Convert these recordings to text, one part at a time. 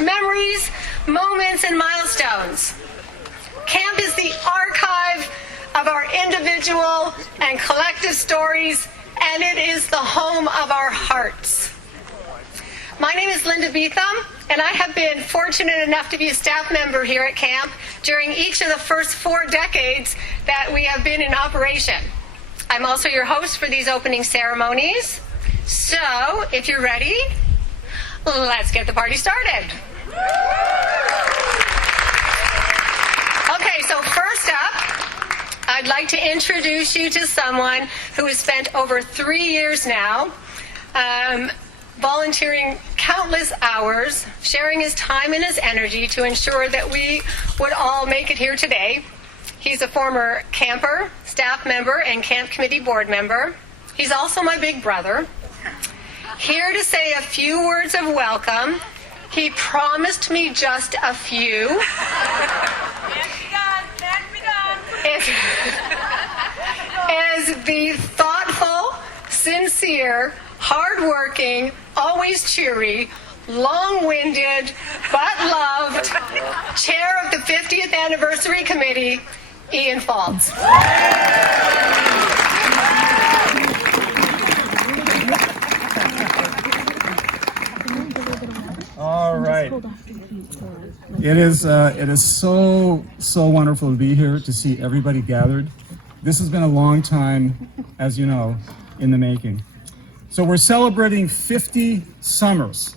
Memories, moments, and milestones. Camp is the archive of our individual and collective stories, and it is the home of our hearts. My name is Linda Beetham, and I have been fortunate enough to be a staff member here at camp during each of the first 4 decades that we have been in operation. I'm also your host for these opening ceremonies. So, if you're ready, let's get the party started. Okay, so first up, I'd like to introduce you to someone who has spent over 3 years now volunteering countless hours, sharing his time and his energy to ensure that we would all make it here today. He's a former camper, staff member, and camp committee board member. He's also my big brother. Here to say a few words of welcome. He promised me just a few. Is the thoughtful, sincere, hardworking, always cheery, long-winded, but loved chair of the 50th Anniversary Committee, Ian Falls. All right. It is so wonderful to be here, to see everybody gathered. This has been a long time, as you know, in the making. So we're celebrating 50 summers,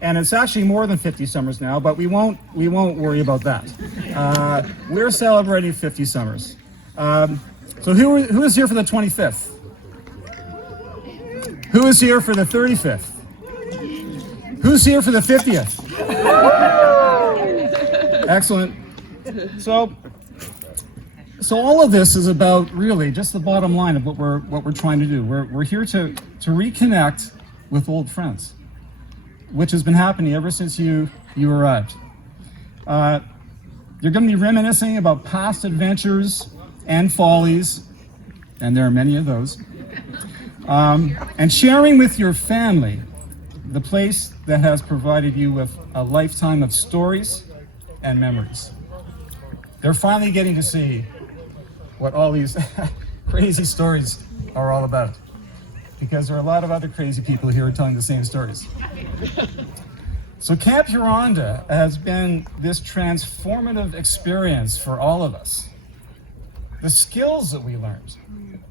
and it's actually more than 50 summers now, but we won't worry about that. We're celebrating 50 summers. So who is here for the 25th? Who is here for the 35th? Who's here for the 50th? Excellent. So all of this is about really just the bottom line of what we're trying to do. We're here to reconnect with old friends, which has been happening ever since you arrived. You're going to be reminiscing about past adventures and follies, and there are many of those, and sharing with your family the place that has provided you with a lifetime of stories and memories. They're finally getting to see what all these crazy stories are all about, because there are a lot of other crazy people here telling the same stories. So Camp Huronda has been this transformative experience for all of us. The skills that we learned,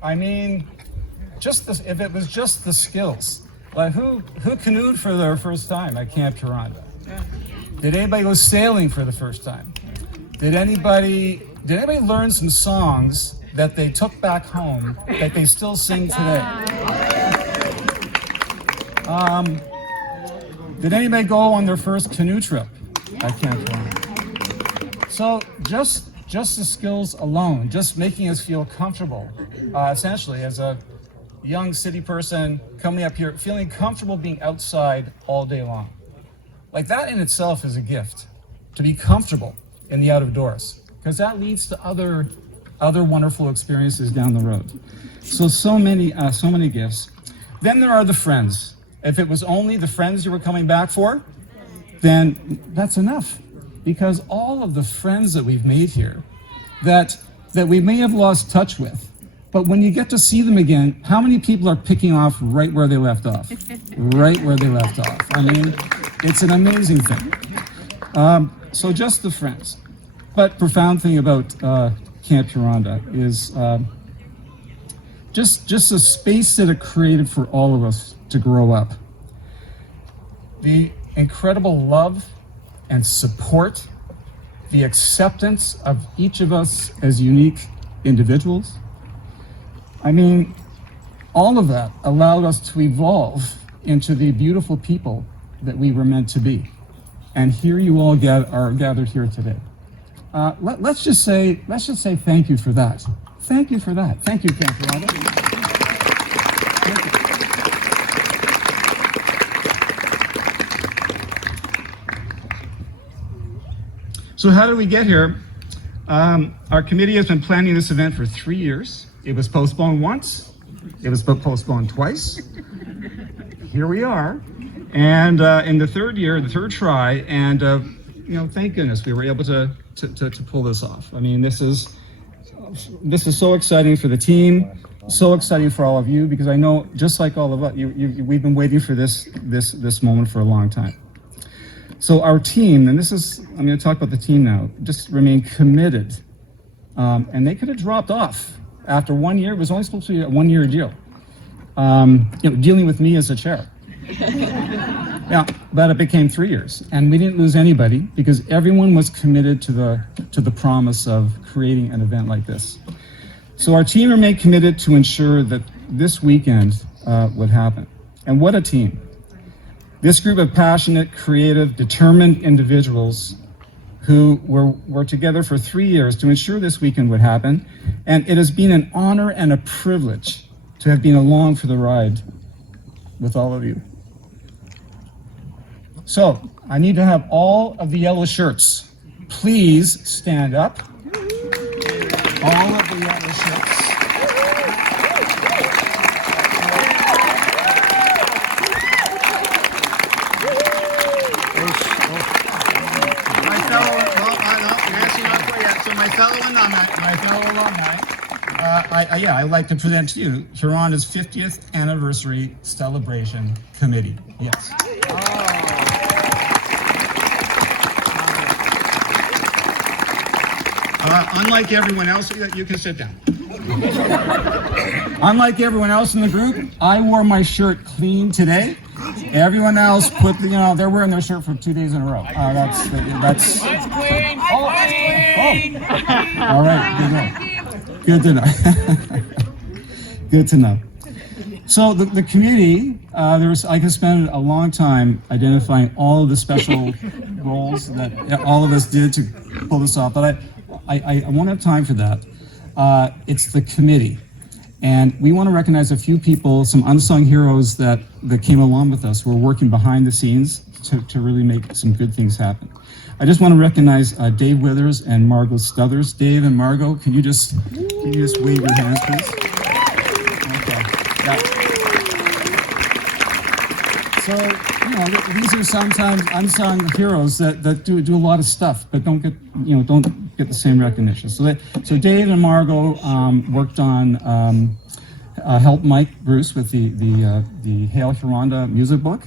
I mean, if it was just the skills, like who canoed for their first time at Camp Huronda? Did anybody go sailing for the first time? Did anybody learn some songs that they took back home that they still sing today? Did anybody go on their first canoe trip at Camp Huronda? So just the skills alone, just making us feel comfortable, essentially as a young city person coming up here, feeling comfortable being outside all day long. Like that in itself is a gift, to be comfortable in the out of doors, because that leads to other wonderful experiences down the road. So many gifts. Then there are the friends. If it was only the friends you were coming back for, then that's enough, because all of the friends that we've made here that we may have lost touch with, but when you get to see them again, how many people are picking off right where they left off? Right where they left off. I mean, it's an amazing thing. So just the friends. But profound thing about Camp Huronda is just a space that it created for all of us to grow up. The incredible love and support, the acceptance of each of us as unique individuals. I mean, all of that allowed us to evolve into the beautiful people that we were meant to be. And here you all are gathered here today. let's just say thank you for that. Thank you for that. Thank you, Camp Huronda. Thank you. So how did we get here? Our committee has been planning this event for 3 years. It was postponed once. It was postponed twice. Here we are. And in the third year, the third try, and thank goodness we were able to pull this off. I mean, this is so exciting for the team, so exciting for all of you, because I know, just like all of us, we've been waiting for this moment for a long time. So our team, and I'm going to talk about the team now, just remain committed. And they could have dropped off after 1 year. It was only supposed to be a 1-year deal. Dealing with me as a chair. Yeah, but it became 3 years, and we didn't lose anybody because everyone was committed to the promise of creating an event like this. So our team remained committed to ensure that this weekend would happen. And what a team! This group of passionate, creative, determined individuals who were together for 3 years to ensure this weekend would happen, and it has been an honor and a privilege to have been along for the ride with all of you. So, I need to have all of the yellow shirts. Please stand up. All of the yellow shirts. My fellow alumni, I'd like to present to you Huronda's 50th Anniversary Celebration Committee. Yes. Unlike everyone else, you can sit down. Unlike everyone else in the group, I wore my shirt clean today. Everyone else they're wearing their shirt for 2 days in a row. That's clean. All right, good to know. Good to know. So the community, I could spend a long time identifying all of the special roles that all of us did to pull this off, but I won't have time for that. It's the committee. And we want to recognize a few people, some unsung heroes that came along with us. We're working behind the scenes to really make some good things happen. I just want to recognize Dave Withers and Margot Stuthers. Dave and Margot, can you just wave your hands, please? Okay. Yeah. So, these are sometimes unsung heroes that do a lot of stuff, but don't get the same recognition. So Dave and Margot worked on helped Mike Bruce with the Hail Huronda music book.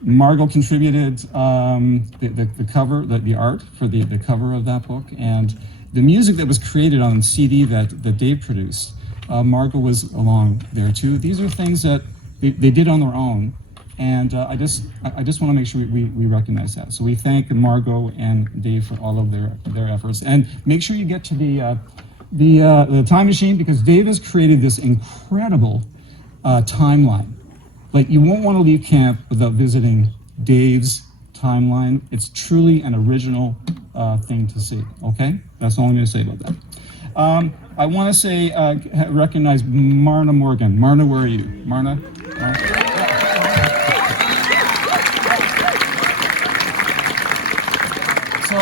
Margot contributed the cover, the art for the cover of that book, and the music that was created on the CD that Dave produced. Margot was along there too. These are things that they did on their own, and I just want to make sure we recognize that. So we thank Margot and Dave for all of their efforts, and make sure you get to the time machine, because Dave has created this incredible timeline. Like, you won't want to leave camp without visiting Dave's timeline. It's truly an original thing to see. Okay, that's all I'm going to say about that. I want to recognize Marna Morgan. Marna, where are you? Marna? So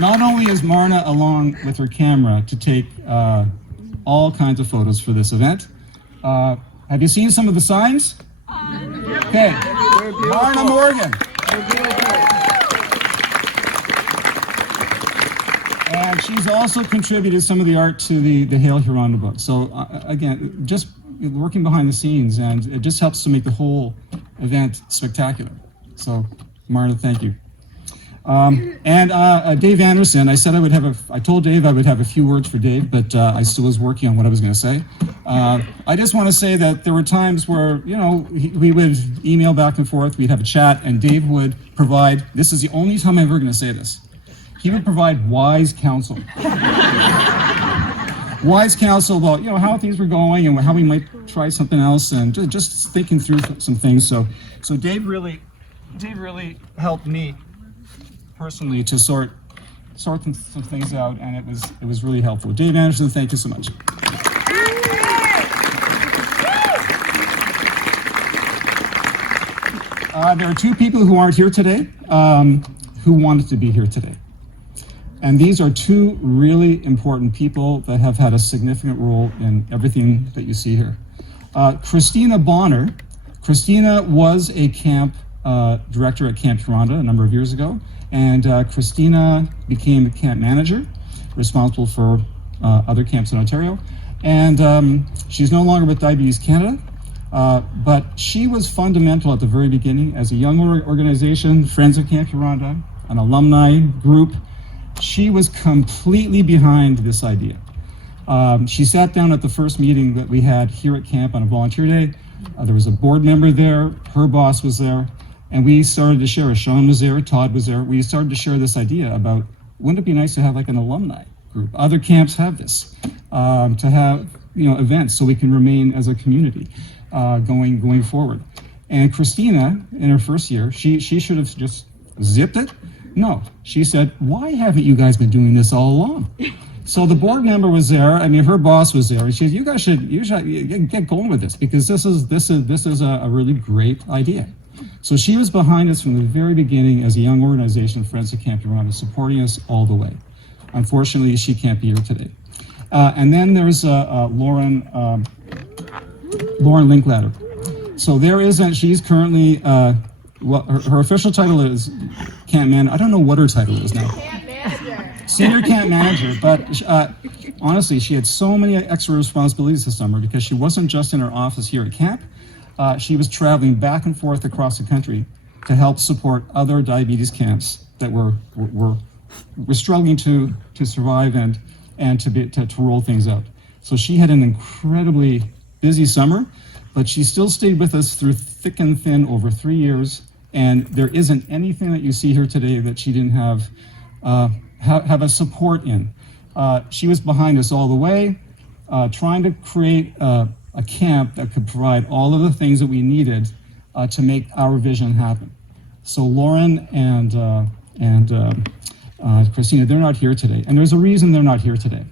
not only is Marna along with her camera to take all kinds of photos for this event, have you seen some of the signs? Okay, Marna Morgan. And she's also contributed some of the art to the Hail Huronda book. So again, just working behind the scenes, and it just helps to make the whole event spectacular. So Marna, thank you. And Dave Anderson, I told Dave I would have a few words for Dave, but I still was working on what I was going to say. I just want to say that there were times where, we would email back and forth, we'd have a chat, and Dave would provide, this is the only time I'm ever going to say this, he would provide wise counsel. Wise counsel about, how things were going and how we might try something else, and just thinking through some things. So Dave really helped me personally to sort sort some things out, and it was really helpful. Dave Anderson, thank you so much. There are two people who aren't here today who wanted to be here today. And these are two really important people that have had a significant role in everything that you see here. Christina Bonner. Christina was a camp director at Camp Huronda a number of years ago, and Christina became a camp manager, responsible for other camps in Ontario. And she's no longer with Diabetes Canada, but she was fundamental at the very beginning as a young organization, Friends of Camp Huronda, an alumni group. She was completely behind this idea. She sat down at the first meeting that we had here at camp on a volunteer day. There was a board member there, her boss was there, and we started to share. Sean was there, Todd was there. We started to share this idea about, wouldn't it be nice to have like an alumni group? Other camps have this, to have events so we can remain as a community going forward. And Christina, in her first year, she should have just zipped it. No, she said, why haven't you guys been doing this all along? So the board member was there. I mean, her boss was there, and she said, "You guys should get going with this because this is a really great idea." So she was behind us from the very beginning as a young organization, Friends of Camp Huronda, supporting us all the way. Unfortunately, she can't be here today. And then there's Lauren Linklater. So she's currently her official title is camp manager. I don't know what her title is now. Camp manager. Senior camp manager, but honestly, she had so many extra responsibilities this summer because she wasn't just in her office here at camp. She was traveling back and forth across the country to help support other diabetes camps that were struggling to survive and to roll things out. So she had an incredibly busy summer, but she still stayed with us through thick and thin over 3 years. And there isn't anything that you see here today that she didn't have a support in. She was behind us all the way, trying to create a camp that could provide all of the things that we needed to make our vision happen. So Lauren and Christina, they're not here today. And there's a reason they're not here today.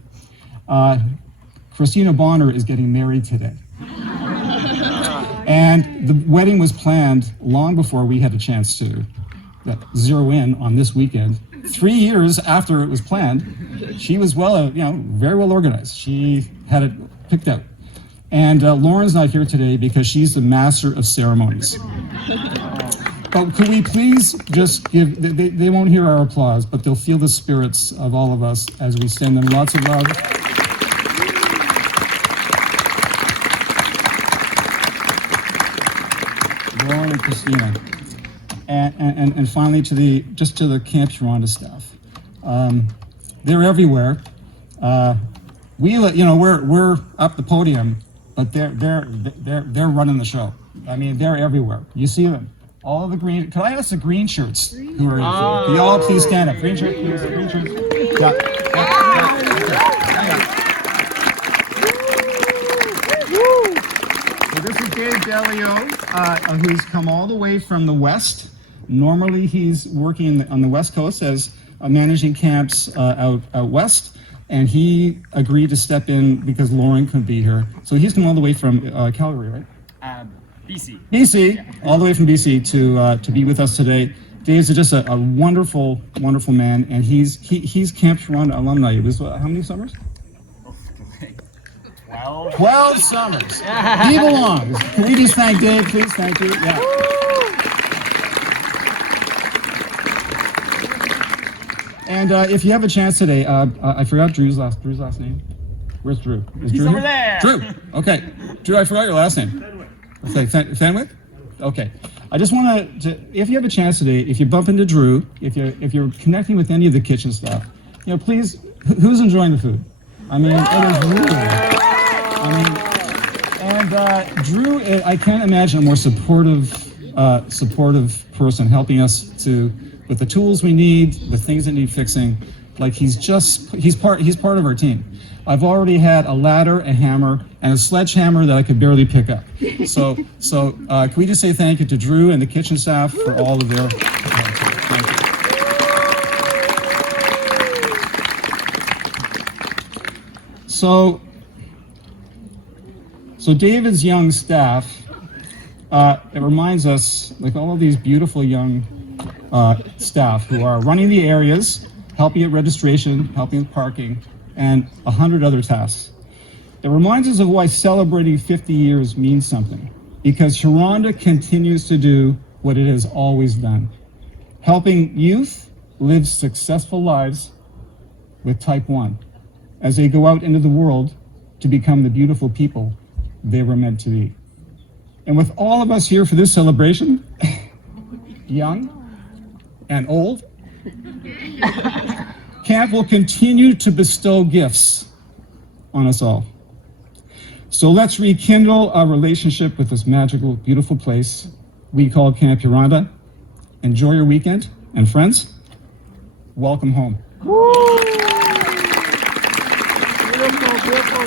Christina Bonner is getting married today. And the wedding was planned long before we had a chance to zero in on this weekend. 3 years after it was planned, she was very well organized. She had it picked out. And Lauren's not here today because she's the master of ceremonies. But could we please just give, they won't hear our applause, but they'll feel the spirits of all of us as we send them lots of love. Lauren and Christina, and finally to the Camp Huronda staff. They're everywhere. We're up the podium, but they're running the show. I mean, they're everywhere. You see them. All of the green. Could I ask the green shirts who are? Can you all please stand up? Green shirts, please. Green shirts. Yeah. So this is Dave Delio, who's come all the way from the West. Normally he's working on the West Coast as managing camps out West, and he agreed to step in because Lauren couldn't be here. So he's come all the way from Calgary, right? BC, all the way from BC to be with us today. Dave's just a wonderful, wonderful man, and he's Camp Huronda alumni. It was how many summers? 12 summers. He belongs. Can we just thank Dave, please? Thank you. Yeah. And if you have a chance today, I forgot Drew's last name. Where's Drew? Is Drew over there. Drew. Okay. Drew, I forgot your last name. Okay, Fenwick? Okay. I just want to, if you have a chance today, if you bump into Drew, if you're connecting with any of the kitchen staff, please, who's enjoying the food? I mean, it is really. And Drew, I can't imagine a more supportive person helping us with the tools we need, the things that need fixing. Like he's part of our team. I've already had a ladder, a hammer, and a sledgehammer that I could barely pick up. So can we just say thank you to Drew and the kitchen staff for all of their thank you. So David's young staff, it reminds us, like all of these beautiful young staff who are running the areas, helping at registration, helping with parking, and 100 other tasks. It reminds us of why celebrating 50 years means something, because Huronda continues to do what it has always done, helping youth live successful lives with type 1 as they go out into the world to become the beautiful people they were meant to be. And with all of us here for this celebration, young and old, Camp will continue to bestow gifts on us all. So let's rekindle our relationship with this magical, beautiful place we call Camp Huronda. Enjoy your weekend, and friends, welcome home. Woo! Beautiful, beautiful.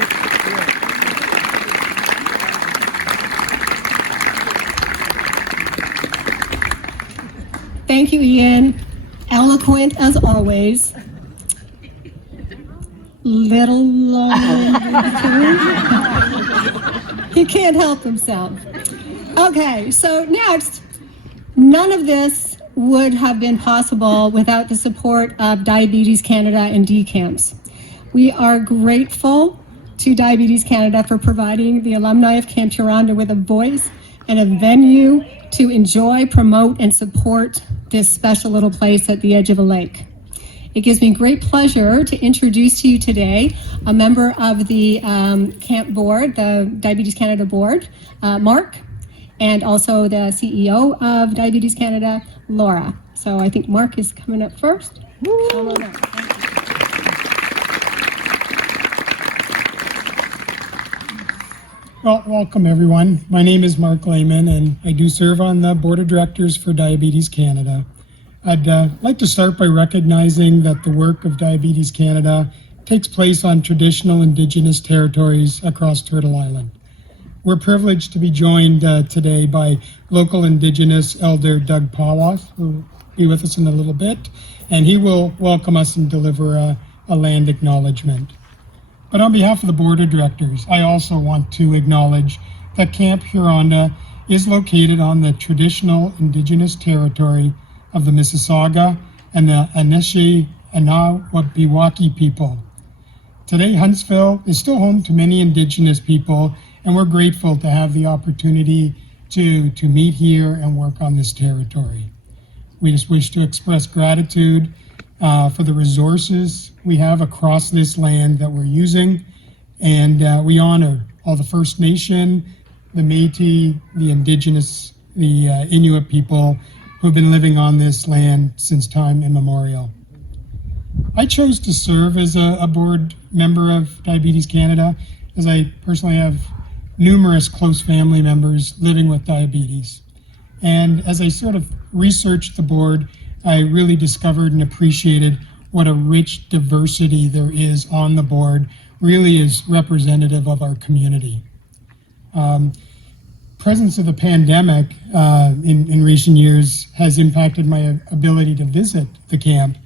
Thank you, Ian. Eloquent as always. Little long. He can't help himself. Okay, so next, none of this would have been possible without the support of Diabetes Canada and DCAMS. We are grateful to Diabetes Canada for providing the alumni of Camp Huronda with a voice and a venue to enjoy, promote, and support this special little place at the edge of a lake. It gives me great pleasure to introduce to you today a member of the camp board, the Diabetes Canada board, Mark, and also the CEO of Diabetes Canada, Laura. So I think Mark is coming up first. Come on up. Well, welcome everyone. My name is Mark Lehman and I do serve on the Board of Directors for Diabetes Canada. I'd like to start by recognizing that the work of Diabetes Canada takes place on traditional Indigenous territories across Turtle Island. We're privileged to be joined today by local Indigenous Elder Doug Pawath, who will be with us in a little bit, and he will welcome us and deliver a land acknowledgement. But on behalf of the Board of Directors, I also want to acknowledge that Camp Huronda is located on the traditional Indigenous territory of the Mississauga and the Anishinaabe people. Today, Huntsville is still home to many Indigenous people, and we're grateful to have the opportunity to meet here and work on this territory. We just wish to express gratitude for the resources we have across this land that we're using, and we honor all the First Nation, the Métis, the Indigenous, the Inuit people who've been living on this land since time immemorial. I chose to serve as a board member of Diabetes Canada, as I personally have numerous close family members living with diabetes. And as I sort of researched the board, I really discovered and appreciated what a rich diversity there is on the board, really is representative of our community. Presence of the pandemic in recent years has impacted my ability to visit the camp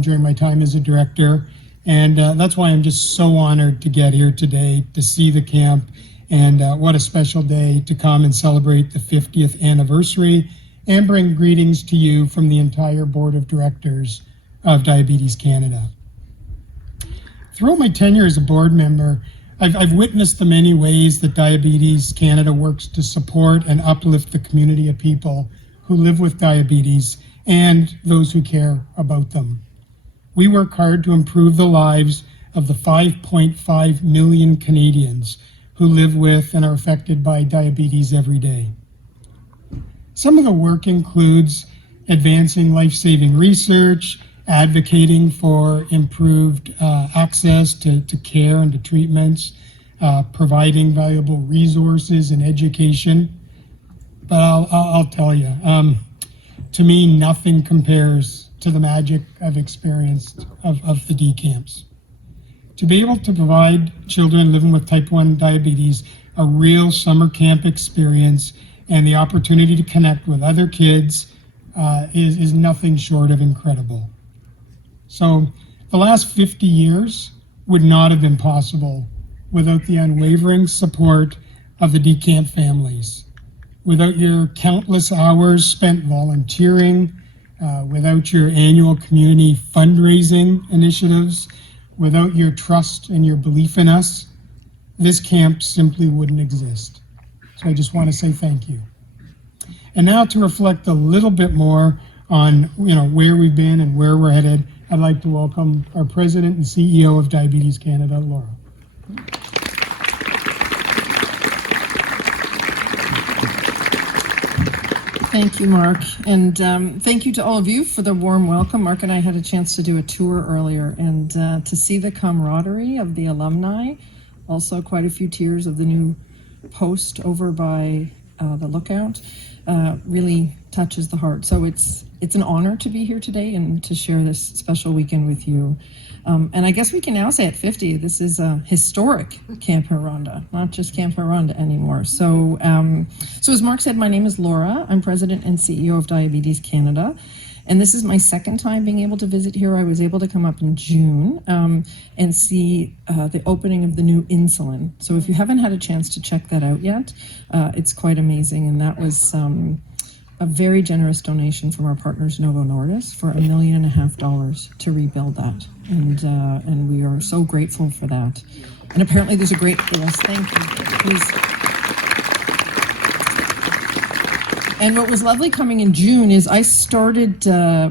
during my time as a director, and that's why I'm just so honored to get here today to see the camp, and what a special day to come and celebrate the 50th anniversary and bring greetings to you from the entire Board of Directors of Diabetes Canada. Throughout my tenure as a board member, I've witnessed the many ways that Diabetes Canada works to support and uplift the community of people who live with diabetes and those who care about them. We work hard to improve the lives of the 5.5 million Canadians who live with and are affected by diabetes every day. Some of the work includes advancing life-saving research, advocating for improved access to care and to treatments, providing valuable resources and education. But I'll tell you, to me, nothing compares to the magic I've experienced of the DCAMS. To be able to provide children living with type 1 diabetes a real summer camp experience and the opportunity to connect with other kids is nothing short of incredible. So the last 50 years, would not have been possible without the unwavering support of the DeCamp families, without your countless hours spent volunteering, without your annual community fundraising initiatives, without your trust and your belief in us, this camp simply wouldn't exist. So I just want to say thank you. And now to reflect a little bit more on where we've been and where we're headed, I'd like to welcome our President and CEO of Diabetes Canada, Laura. Thank you, Mark, and thank you to all of you for the warm welcome. Mark and I had a chance to do a tour earlier, and to see the camaraderie of the alumni, also quite a few tears of the new post over by the Lookout, really touches the heart. So it's an honor to be here today and to share this special weekend with you. And I guess we can now say at 50, this is a historic Camp Huronda, not just Camp Huronda anymore. So as Mark said, my name is Laura. I'm President and CEO of Diabetes Canada. And this is my second time being able to visit here. I was able to come up in June and see the opening of the new insulin. So if you haven't had a chance to check that out yet, it's quite amazing. And that was a very generous donation from our partners Novo Nordisk for $1.5 million to rebuild that. And we are so grateful for that. And apparently there's a great, yes, thank you. Please. And what was lovely coming in June is I started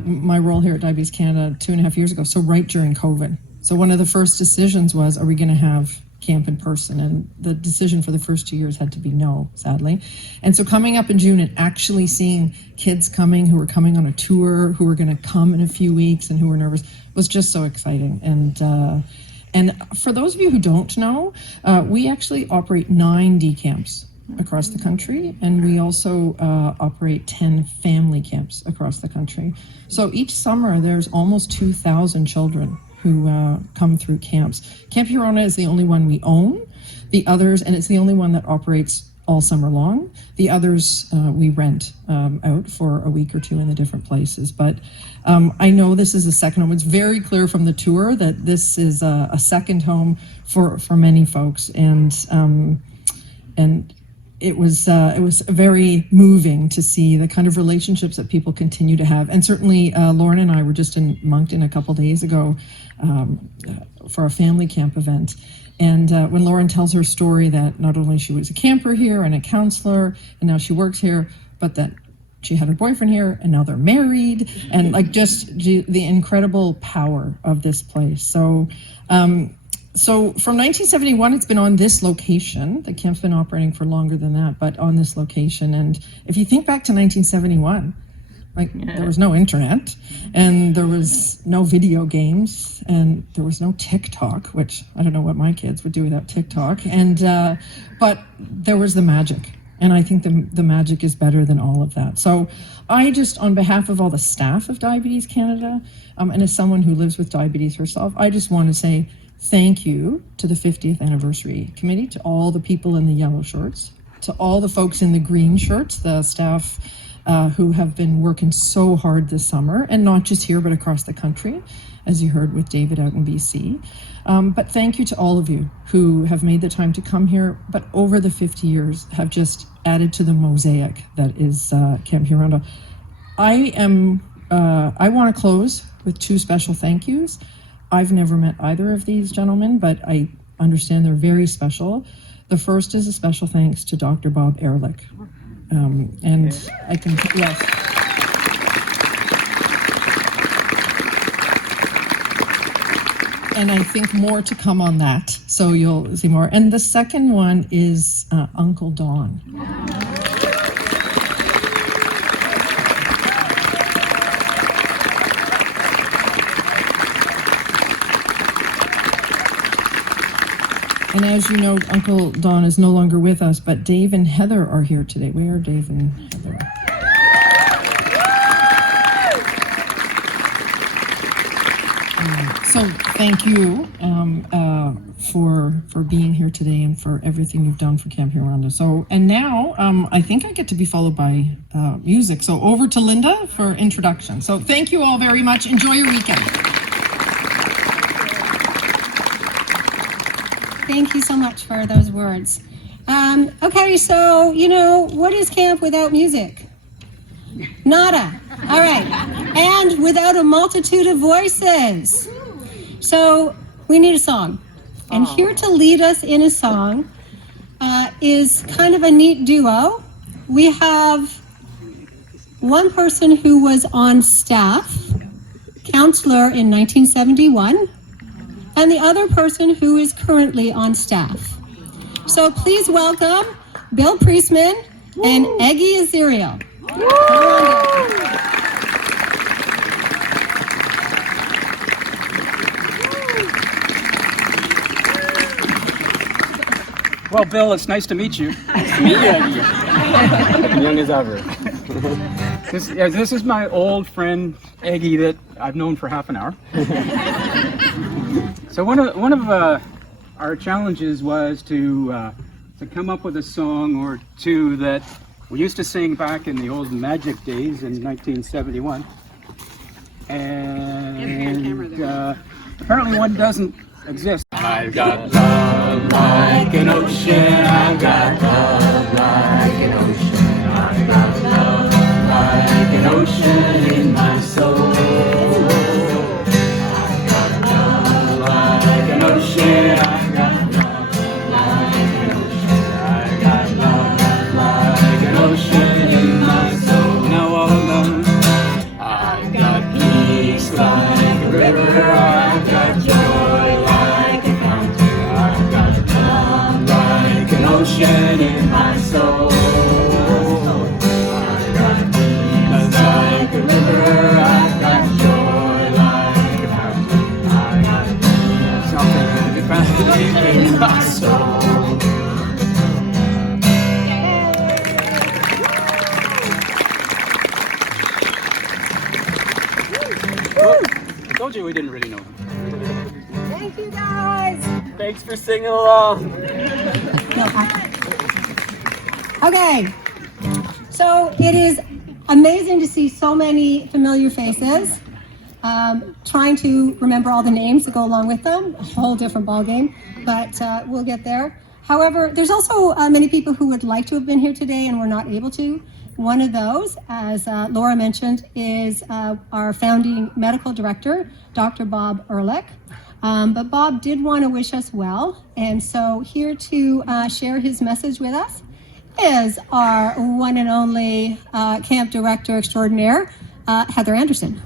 my role here at Diabetes Canada 2.5 years ago, so right during COVID. So one of the first decisions was, are we going to have camp in person? And the decision for the first 2 years had to be no, sadly. And so coming up in June and actually seeing kids coming who were coming on a tour, who were going to come in a few weeks and who were nervous, was just so exciting. And for those of you who don't know, we actually operate 9 D camps across the country, and we also operate 10 family camps across the country. So each summer there's almost 2,000 children who come through camps. Camp Huronda is the only one we own. The others, and it's the only one that operates all summer long. The others we rent out for a week or two in the different places. But I know this is a second home. It's very clear from the tour that this is a second home for many folks, and it was very moving to see the kind of relationships that people continue to have. And certainly Lauren and I were just in Moncton a couple days ago for a family camp event. And when Lauren tells her story that not only she was a camper here and a counselor, and now she works here, but that she had her boyfriend here and now they're married, and like just the incredible power of this place. So from 1971, it's been on this location. The camp's been operating for longer than that, but on this location. And if you think back to 1971, there was no internet, and there was no video games, and there was no TikTok, which I don't know what my kids would do without TikTok. And but there was the magic, and I think the magic is better than all of that. So I just, on behalf of all the staff of Diabetes Canada, and as someone who lives with diabetes herself, I just want to say thank you to the 50th Anniversary Committee, to all the people in the yellow shirts, to all the folks in the green shirts, the staff who have been working so hard this summer, and not just here, but across the country, as you heard with David out in BC. But thank you to all of you who have made the time to come here, but over the 50 years have just added to the mosaic that is Camp Huronda. I want to close with 2 special thank yous. I've never met either of these gentlemen, but I understand they're very special. The first is a special thanks to Dr. Bob Ehrlich. And I can, yes. And I think more to come on that, so you'll see more. And the second one is Uncle Don. And as you know, Uncle Don is no longer with us, but Dave and Heather are here today. Where are Dave and Heather? So thank you for being here today and for everything you've done for Camp Huronda. So, and now I think I get to be followed by music. So over to Linda for introduction. So thank you all very much. Enjoy your weekend. Thank you so much for those words. Okay, so, what is camp without music? Nada. All right. And without a multitude of voices. So we need a song. And here to lead us in a song is kind of a neat duo. We have one person who was on staff, counselor in 1971, and the other person who is currently on staff. So please welcome Bill Priestman and Eggy Azariel. Well, Bill, it's nice to meet you. Nice to meet you. Young as ever. This is my old friend Eggy that I've known for half an hour. So one of our challenges was to come up with a song or two that we used to sing back in the old Magic days in 1971, and apparently one doesn't exist. I've got love like an ocean, I've got love like an ocean, I've got love like an ocean in my soul. I've got love like an ocean, I've got love like an ocean, I've got love like an ocean in my soul. Now all alone, I've got peace like a river, I've got joy like a fountain, I've got love like an ocean in my soul. I've got peace like a river, I've got joy like a fountain, I've got something in my soul. I told you we didn't really know him. Thank you, guys. Thanks for singing along. Okay, so it is amazing to see so many familiar faces. Trying to remember all the names that go along with them, a whole different ballgame, but we'll get there. However, there's also many people who would like to have been here today and were not able to. One of those, as Laura mentioned, is our founding medical director, Dr. Bob Ehrlich. But Bob did want to wish us well, and so here to share his message with us is our one and only camp director extraordinaire, Heather Anderson.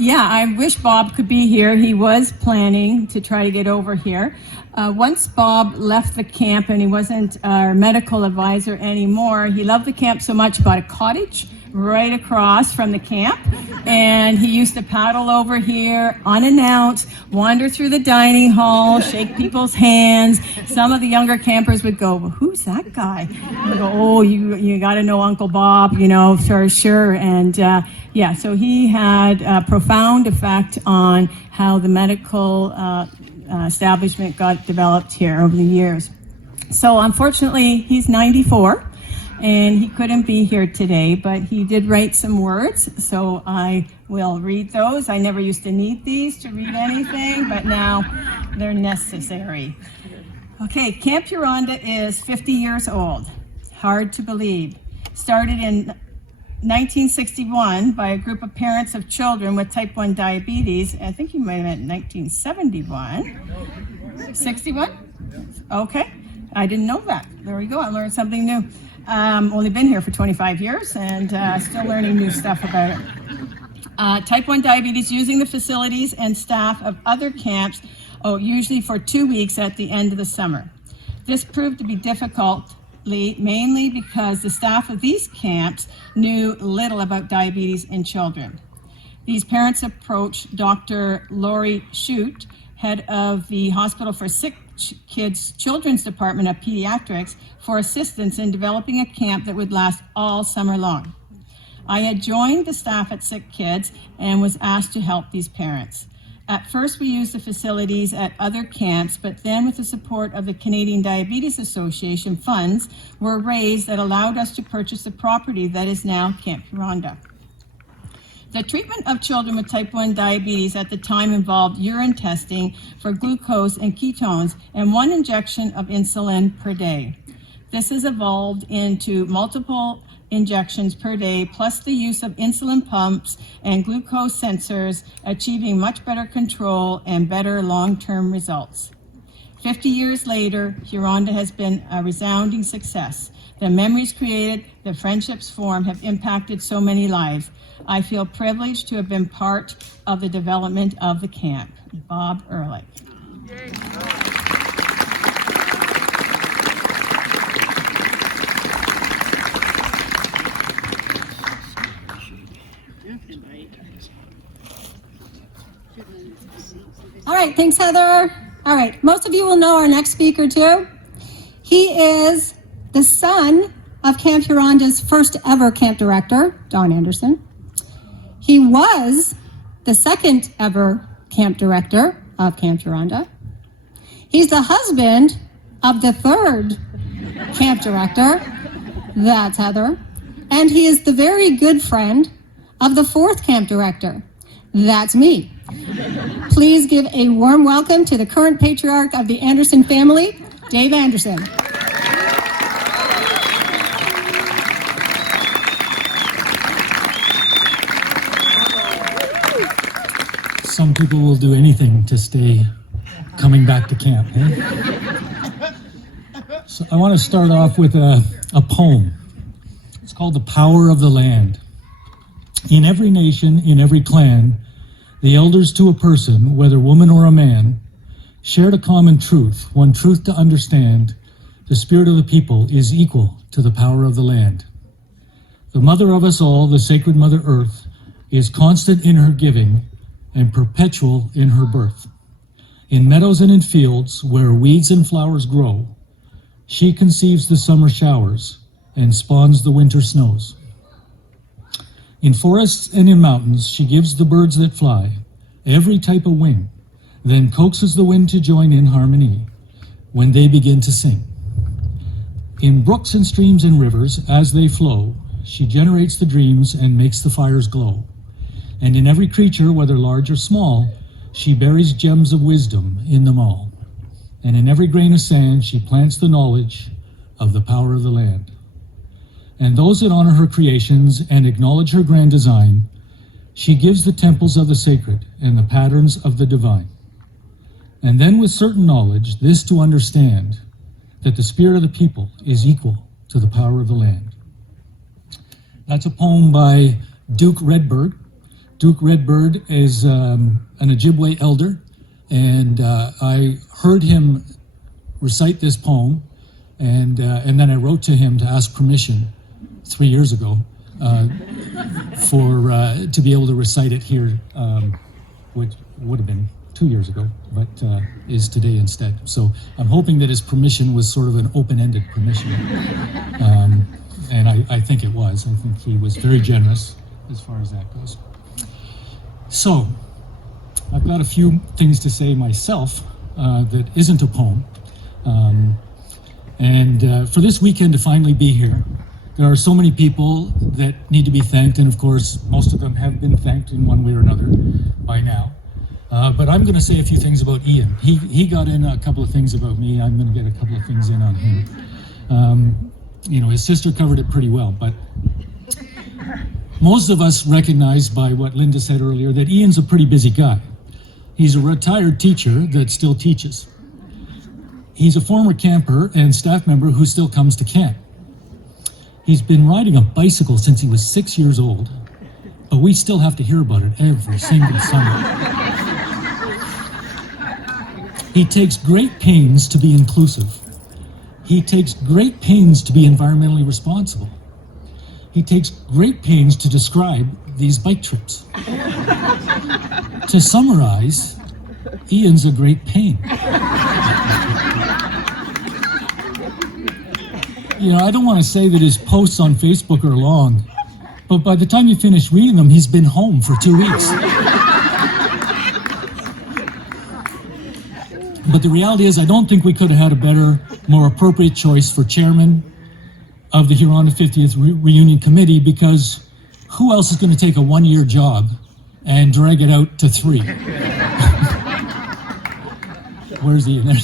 Yeah, I wish Bob could be here. He was planning to try to get over here. Once Bob left the camp and he wasn't our medical advisor anymore, he loved the camp so much, bought a cottage right across from the camp, and he used to paddle over here unannounced, wander through the dining hall, shake people's hands. Some of the younger campers would go, well, who's that guy? And we'd go, oh, you got to know Uncle Bob, for sure. And yeah, so he had a profound effect on how the medical establishment got developed here over the years. So unfortunately, he's 94. And he couldn't be here today, but he did write some words, so I will read those. I never used to need these to read anything, but now they're necessary. Okay, Camp Huronda is 50 years old. Hard to believe. Started in 1961 by a group of parents of children with type 1 diabetes. I think you might have meant 1971. 61? Okay, I didn't know that. There we go, I learned something new. Only been here for 25 years and still learning new stuff about it. Type 1 diabetes, using the facilities and staff of other camps, usually for 2 weeks at the end of the summer. This proved to be difficult, mainly because the staff of these camps knew little about diabetes in children. These parents approached Dr. Lori Shute, head of the Hospital for Sick Kids Children's Department of Pediatrics, for assistance in developing a camp that would last all summer long. I had joined the staff at Sick Kids and was asked to help these parents. At first, we used the facilities at other camps, but then with the support of the Canadian Diabetes Association, funds were raised that allowed us to purchase the property that is now Camp Huronda. The treatment of children with type 1 diabetes at the time involved urine testing for glucose and ketones and 1 injection of insulin per day. This has evolved into multiple injections per day, plus the use of insulin pumps and glucose sensors, achieving much better control and better long-term results. 50 years later, Huronda has been a resounding success. The memories created, the friendships formed have impacted so many lives. I feel privileged to have been part of the development of the camp. Bob Ehrlich. All right, thanks, Heather. All right, most of you will know our next speaker too. He is the son of Camp Huronda's first ever camp director, Don Anderson. He was the second ever camp director of Camp Huronda. He's the husband of the third camp director, that's Heather. And he is the very good friend of the fourth camp director, that's me. Please give a warm welcome to the current patriarch of the Anderson family, Dave Anderson. Some people will do anything to stay coming back to camp. Eh? So I want to start off with a poem. It's called The Power of the Land. In every nation, in every clan, the elders to a person, whether woman or a man, shared a common truth, one truth to understand: the spirit of the people is equal to the power of the land. The mother of us all, the sacred Mother Earth, is constant in her giving and perpetual in her birth. In meadows and in fields where weeds and flowers grow, she conceives the summer showers and spawns the winter snows. In forests and in mountains, she gives the birds that fly every type of wing, then coaxes the wind to join in harmony when they begin to sing. In brooks and streams and rivers, as they flow, she generates the dreams and makes the fires glow. And in every creature, whether large or small, she buries gems of wisdom in them all. And in every grain of sand, she plants the knowledge of the power of the land. And those that honor her creations and acknowledge her grand design, she gives the temples of the sacred and the patterns of the divine. And then with certain knowledge, this to understand, that the spirit of the people is equal to the power of the land. That's a poem by Duke Redbird. Duke Redbird is an Ojibwe elder, and I heard him recite this poem, and then I wrote to him to ask permission 3 years ago to be able to recite it here, which would have been 2 years ago, but is today instead. So I'm hoping that his permission was sort of an open-ended permission, and I think it was. I think he was very generous as far as that goes. So I've got a few things to say myself that isn't a poem, and for this weekend to finally be here, there are so many people that need to be thanked, and of course, most of them have been thanked in one way or another by now. But I'm going to say a few things about Ian. He got in a couple of things about me. I'm going to get a couple of things in on him. His sister covered it pretty well, but most of us recognize by what Linda said earlier that Ian's a pretty busy guy. He's a retired teacher that still teaches. He's a former camper and staff member who still comes to camp. He's been riding a bicycle since he was 6 years old, but we still have to hear about it every single summer. He takes great pains to be inclusive. He takes great pains to be environmentally responsible. He takes great pains to describe these bike trips. To summarize, Ian's a great pain. I don't want to say that his posts on Facebook are long, but by the time you finish reading them, he's been home for 2 weeks. But the reality is, I don't think we could have had a better, more appropriate choice for chairman of the Huronda 50th Reunion Committee, because who else is going to take a one-year job and drag it out to 3? Where's Ian?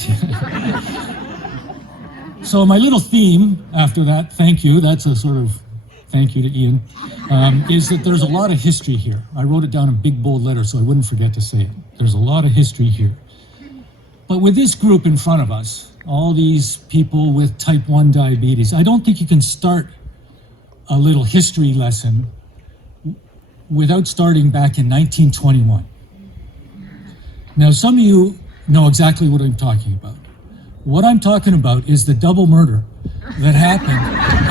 So my little theme after that, thank you, that's a sort of thank you to Ian, is that there's a lot of history here. I wrote it down in big bold letters so I wouldn't forget to say it. There's a lot of history here. But with this group in front of us, all these people with type 1 diabetes, I don't think you can start a little history lesson without starting back in 1921. Now, some of you know exactly what I'm talking about. What I'm talking about is the double murder that happened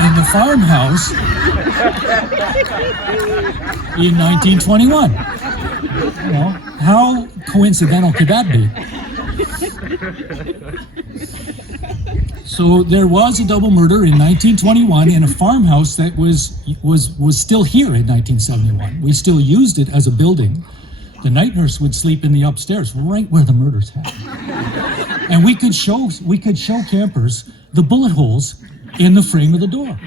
in the farmhouse in 1921. You know, how coincidental could that be? So there was a double murder in 1921 in a farmhouse that was still here in 1971. We still used it as a building. The night nurse would sleep in the upstairs, right where the murders happened. And we could show campers the bullet holes in the frame of the door.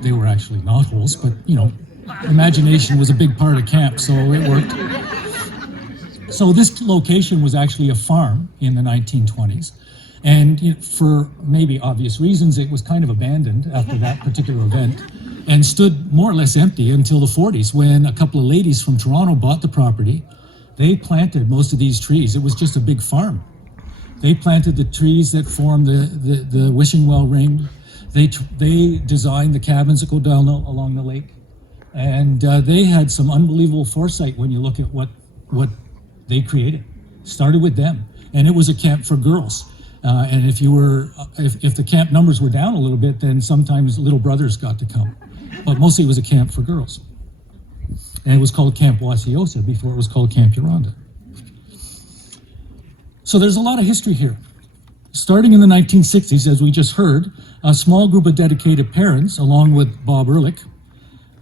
They were actually not holes, but you know, imagination was a big part of camp, so it worked. So this location was actually a farm in the 1920s. And you know, for maybe obvious reasons, it was kind of abandoned after that particular event and stood more or less empty until the 40s, when a couple of ladies from Toronto bought the property. They planted most of these trees. It was just a big farm. They planted the trees that formed the wishing well ring. They designed the cabins that go down along the lake. And they had some unbelievable foresight when you look at what they created. Started with them. And it was a camp for girls. And if the camp numbers were down a little bit, then sometimes little brothers got to come. But mostly it was a camp for girls. And it was called Camp Wasiosa before it was called Camp Huronda. So there's a lot of history here. Starting in the 1960s, as we just heard, a small group of dedicated parents, along with Bob Ehrlich,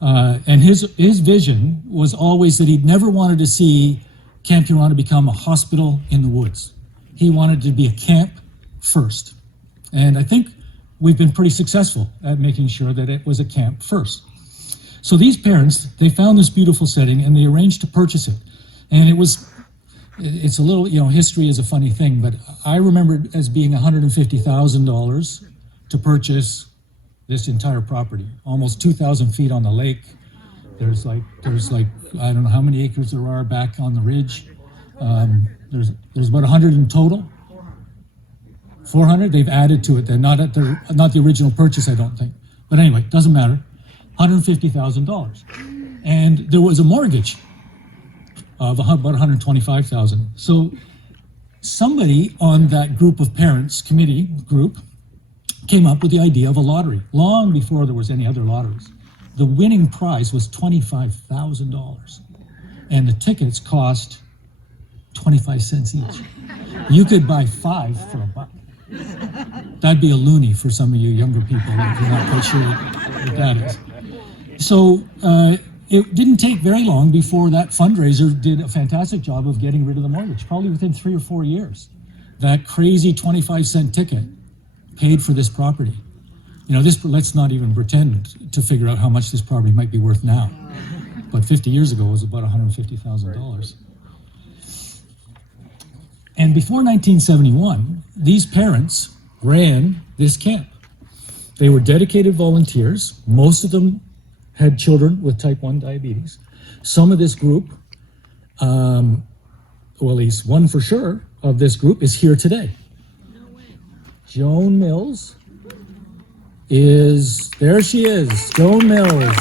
and his vision was always that he'd never wanted to see Camp Huronda become a hospital in the woods. He wanted to be a camp first. And I think we've been pretty successful at making sure that it was a camp first. So these parents, they found this beautiful setting and they arranged to purchase it. And it's a little, you know, history is a funny thing, but I remember it as being $150,000 to purchase this entire property, almost 2,000 feet on the lake. There's like, I don't know how many acres there are back on the ridge. There's about 100 in total. 400, they've added to it. They're not the original purchase, I don't think. But anyway, doesn't matter. $150,000. And there was a mortgage of about $125,000. So somebody on that group of parents committee group came up with the idea of a lottery, long before there was any other lotteries. The winning prize was $25,000. And the tickets cost 25 cents each. You could buy 5 for $1. That'd be a loony for some of you younger people if you're not quite sure what that is. So it didn't take very long before that fundraiser did a fantastic job of getting rid of the mortgage, probably within 3 or 4 years. That crazy 25-cent ticket paid for this property. You know, let's not even pretend to figure out how much this property might be worth now. But 50 years ago, it was about $150,000. And before 1971, these parents ran this camp. They were dedicated volunteers. Most of them had children with type 1 diabetes. Some of this group, well, at least one for sure of this group is here today. Joan Mills there she is, Joan Mills.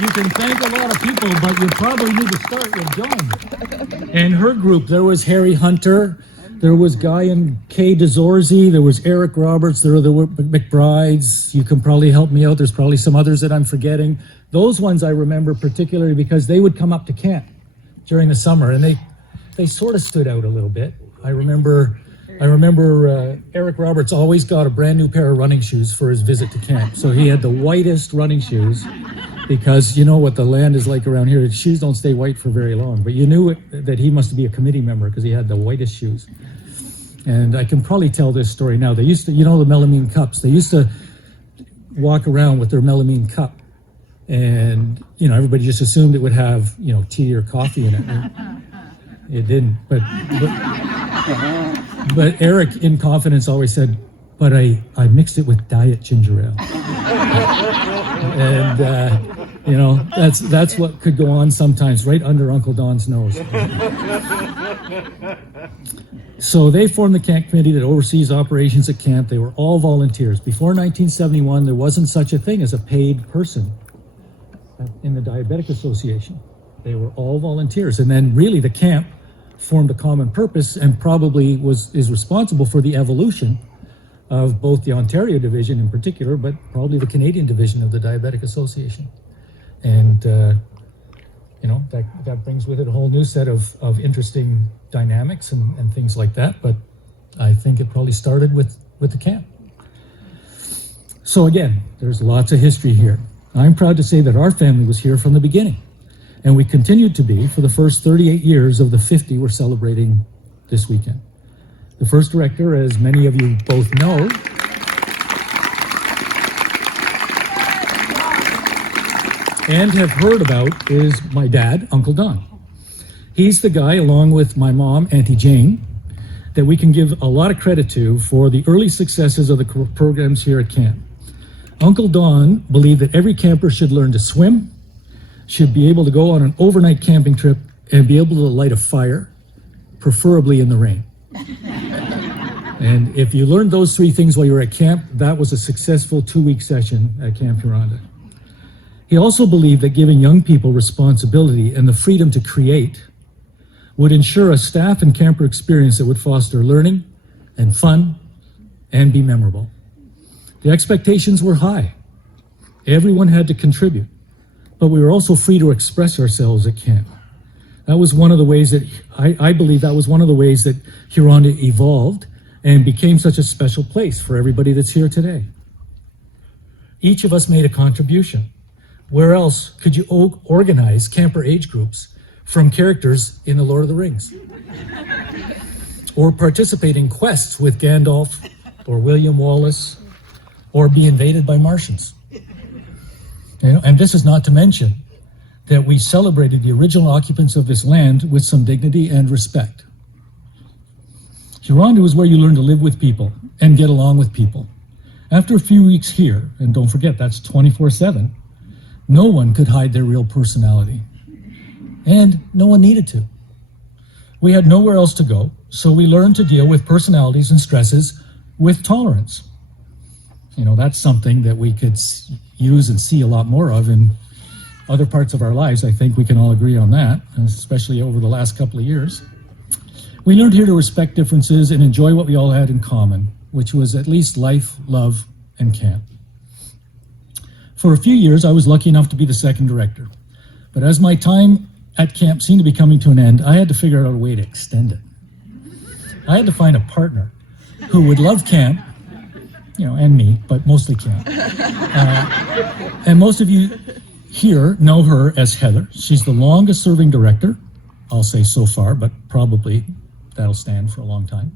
You can thank a lot of people, but you probably need to start with Joan. And her group, there was Harry Hunter, there was Guy and Kay DeZorzi, there was Eric Roberts, there were the McBrides. You can probably help me out. There's probably some others that I'm forgetting. Those ones I remember particularly because they would come up to camp during the summer, and they sort of stood out a little bit. I remember Eric Roberts always got a brand new pair of running shoes for his visit to camp. So he had the whitest running shoes because you know what the land is like around here. Shoes don't stay white for very long, but you knew that he must be a committee member because he had the whitest shoes. And I can probably tell this story now. They used to, you know, the melamine cups, they used to walk around with their melamine cup, and you know, everybody just assumed it would have, you know, tea or coffee in it. It didn't, but Eric in confidence always said, but I mixed it with diet ginger ale. And you know, that's what could go on sometimes right under Uncle Don's nose. So they formed the camp committee that oversees operations at camp. They were all volunteers. Before 1971, there wasn't such a thing as a paid person in the Diabetic Association. They were all volunteers. And then really the camp formed a common purpose and probably is responsible for the evolution of both the Ontario division in particular, but probably the Canadian division of the Diabetic Association. And you know, that brings with it a whole new set of interesting dynamics and things like that. But I think it probably started with the camp. So again, there's lots of history here. I'm proud to say that our family was here from the beginning, and we continued to be for the first 38 years of the 50 we're celebrating this weekend. The first director, as many of you both know, and have heard about, is my dad, Uncle Don. He's the guy, along with my mom, Auntie Jane, that we can give a lot of credit to for the early successes of the programs here at camp. Uncle Don believed that every camper should learn to swim, should be able to go on an overnight camping trip, and be able to light a fire, preferably in the rain. And if you learned those three things while you were at camp, that was a successful 2-week session at Camp Huronda. He also believed that giving young people responsibility and the freedom to create would ensure a staff and camper experience that would foster learning and fun and be memorable. The expectations were high. Everyone had to contribute, but we were also free to express ourselves at camp. That was one of the ways that, I believe that was one of the ways that Huronda evolved and became such a special place for everybody that's here today. Each of us made a contribution. Where else could you organize camper age groups from characters in The Lord of the Rings? Or participate in quests with Gandalf or William Wallace, or be invaded by Martians? And this is not to mention that we celebrated the original occupants of this land with some dignity and respect. Huronda is where you learn to live with people and get along with people. After a few weeks here, and don't forget that's 24/7, no one could hide their real personality. And no one needed to. We had nowhere else to go, so we learned to deal with personalities and stresses with tolerance. You know, that's something that we could use and see a lot more of in other parts of our lives. I think we can all agree on that, especially over the last couple of years. We learned here to respect differences and enjoy what we all had in common, which was at least life, love, and camp. For a few years, I was lucky enough to be the second director. But as my time at camp seemed to be coming to an end, I had to figure out a way to extend it. I had to find a partner who would love camp, you know, and me, but mostly camp. And most of you here know her as Heather. She's the longest serving director, I'll say so far, but probably that'll stand for a long time.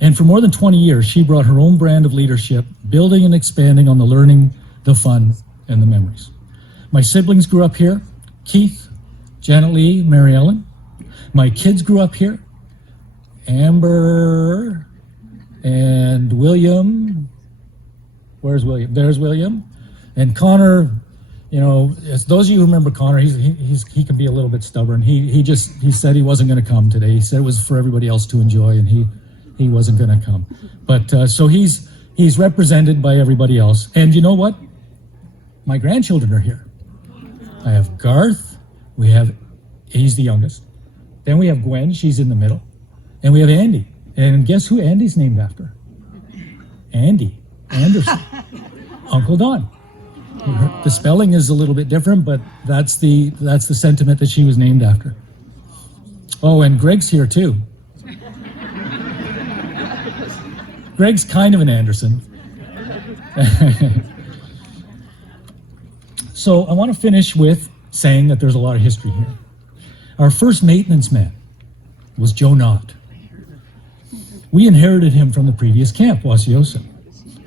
And for more than 20 years, she brought her own brand of leadership, building and expanding on the learning, the fun, and the memories. My siblings grew up here, Keith, Janet Lee, Mary Ellen. My kids grew up here, Amber and William. Where's William? There's William. And Connor, you know, as those of you who remember Connor, he can be a little bit stubborn. He said he wasn't going to come today. He said it was for everybody else to enjoy, and he wasn't going to come. But so he's represented by everybody else. And you know what? My grandchildren are here. I have Garth. He's the youngest. Then we have Gwen. She's in the middle. And we have Andy. And guess who Andy's named after? Andy Anderson. Uncle Don. The spelling is a little bit different, but that's the sentiment that she was named after. Oh, and Greg's here too. Greg's kind of an Anderson. So I want to finish with saying that there's a lot of history here. Our first maintenance man was Joe Knott. We inherited him from the previous camp, Wasiosa,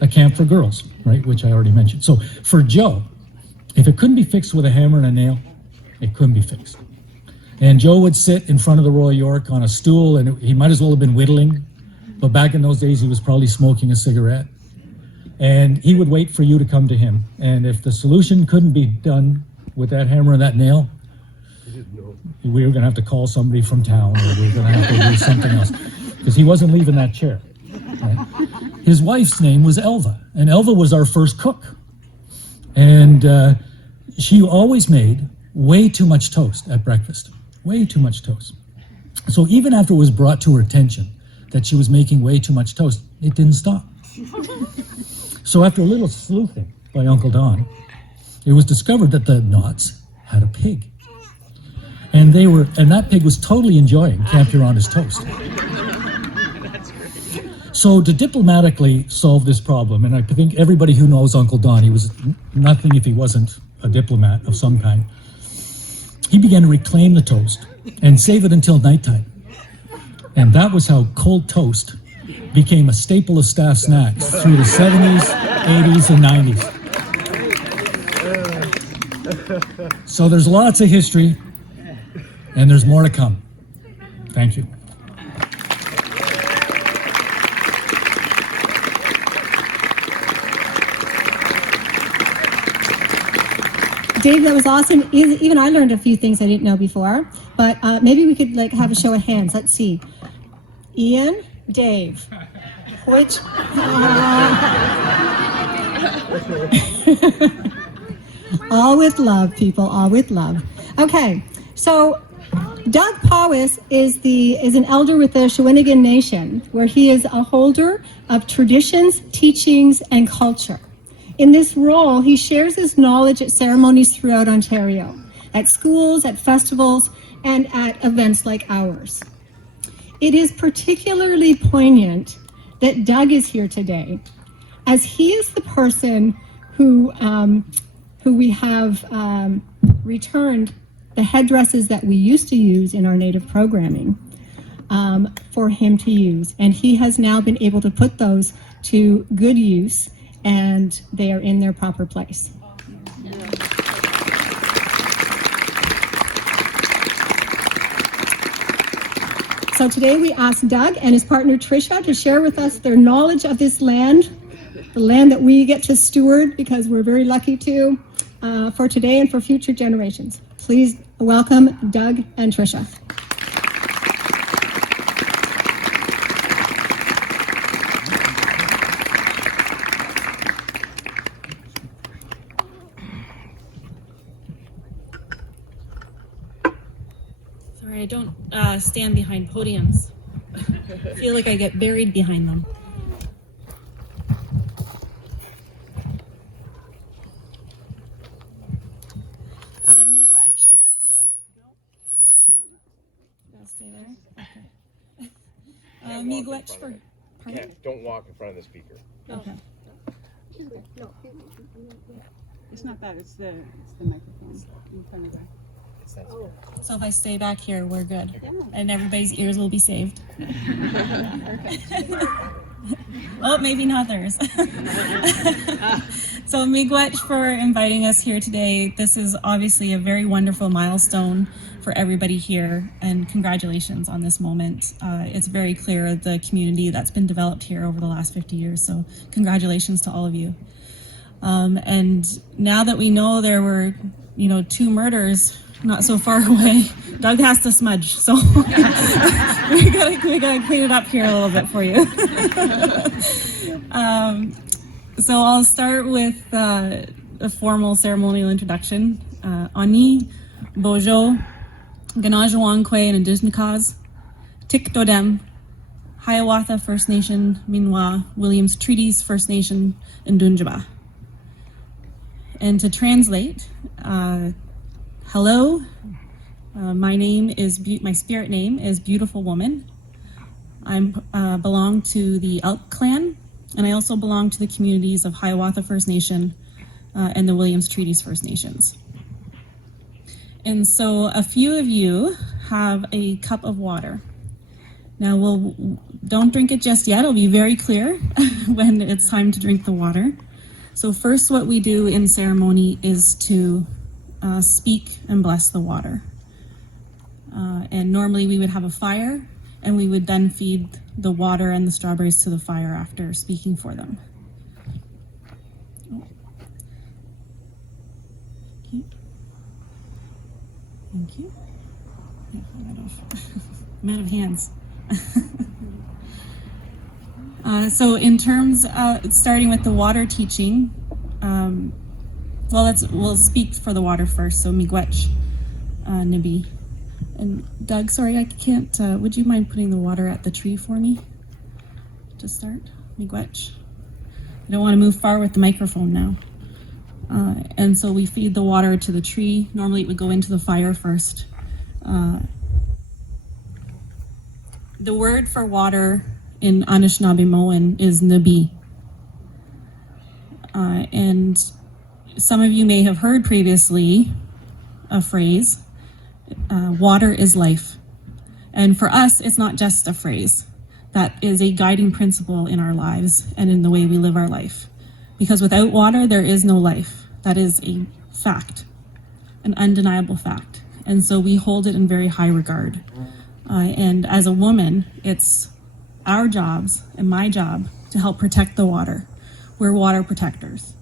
a camp for girls, right, which I already mentioned. So for Joe, if it couldn't be fixed with a hammer and a nail, it couldn't be fixed. And Joe would sit in front of the Royal York on a stool, and he might as well have been whittling, but back in those days he was probably smoking a cigarette. And he would wait for you to come to him. And if the solution couldn't be done with that hammer and that nail, we were going to have to call somebody from town, or we were going to have to do something else, because he wasn't leaving that chair. Right? His wife's name was Elva, and Elva was our first cook. And she always made way too much toast at breakfast, way too much toast. So even after it was brought to her attention that she was making way too much toast, it didn't stop. So after a little sleuthing by Uncle Don, it was discovered that the Knotts had a pig. And that pig was totally enjoying Camp Huronda's toast. So to diplomatically solve this problem, and I think everybody who knows Uncle Don, he was nothing if he wasn't a diplomat of some kind, he began to reclaim the toast and save it until nighttime. And that was how cold toast became a staple of staff snacks through the 70s, 80s, and 90s. So there's lots of history, and there's more to come. Thank you. Dave, that was awesome. Even I learned a few things I didn't know before, but maybe we could have a show of hands. Let's see. Ian, Dave, which... all with love, people, all with love. Okay, so Doug Powis is an elder with the Shawinigan Nation, where he is a holder of traditions, teachings, and culture. In this role, he shares his knowledge at ceremonies throughout Ontario, at schools, at festivals, and at events like ours. It is particularly poignant that Doug is here today, as he is the person who we have returned the headdresses that we used to use in our Native programming for him to use. And he has now been able to put those to good use, and they are in their proper place. So today we asked Doug and his partner Tricia to share with us their knowledge of this land, the land that we get to steward because we're very lucky to, for today and for future generations. Please welcome Doug and Tricia. Sorry, I don't stand behind podiums. I feel like I get buried behind them. Miigwech. Gotta stay there. Okay. Miigwech for. Pardon? Don't walk in front of the speaker. Okay. It's not that, it's the microphone in front of her. So if I stay back here, we're good. Yeah. And everybody's ears will be saved. Oh, maybe not theirs. So Miigwech for inviting us here today. This is obviously a very wonderful milestone for everybody here, and congratulations on this moment. It's very clear the community that's been developed here over the last 50 years, so congratulations to all of you. And now that we know there were, 2 murders not so far away, Doug has to smudge, so we gotta clean it up here a little bit for you. So I'll start with a formal ceremonial introduction. Ani, Bojo, Ganajuankwe and Indigenous, Tik Dodem, Hiawatha First Nation, Minwa, Williams Treaties First Nation, and Dunjaba. And to translate, hello, my spirit name is Beautiful Woman. I belong to the Elk Clan, and I also belong to the communities of Hiawatha First Nation, and the Williams Treaties First Nations. And so a few of you have a cup of water. Now, don't drink it just yet. It'll be very clear when it's time to drink the water. So first, what we do in ceremony is to speak and bless the water. And normally we would have a fire, and we would then feed the water and the strawberries to the fire after speaking for them. Thank you. I'm out of hands. So in terms of starting with the water teaching, we'll speak for the water first. So miigwech, Nabi. And Doug, sorry, I can't, would you mind putting the water at the tree for me to start? Miigwech. I don't want to move far with the microphone now. And so we feed the water to the tree. Normally it would go into the fire first. The word for water in Anishinaabemowin is Nabi. And some of you may have heard previously a phrase, water is life. And for us, it's not just a phrase. That is a guiding principle in our lives and in the way we live our life. Because without water, there is no life. That is a fact, an undeniable fact. And so we hold it in very high regard. And as a woman, it's our jobs and my job to help protect the water. We're water protectors.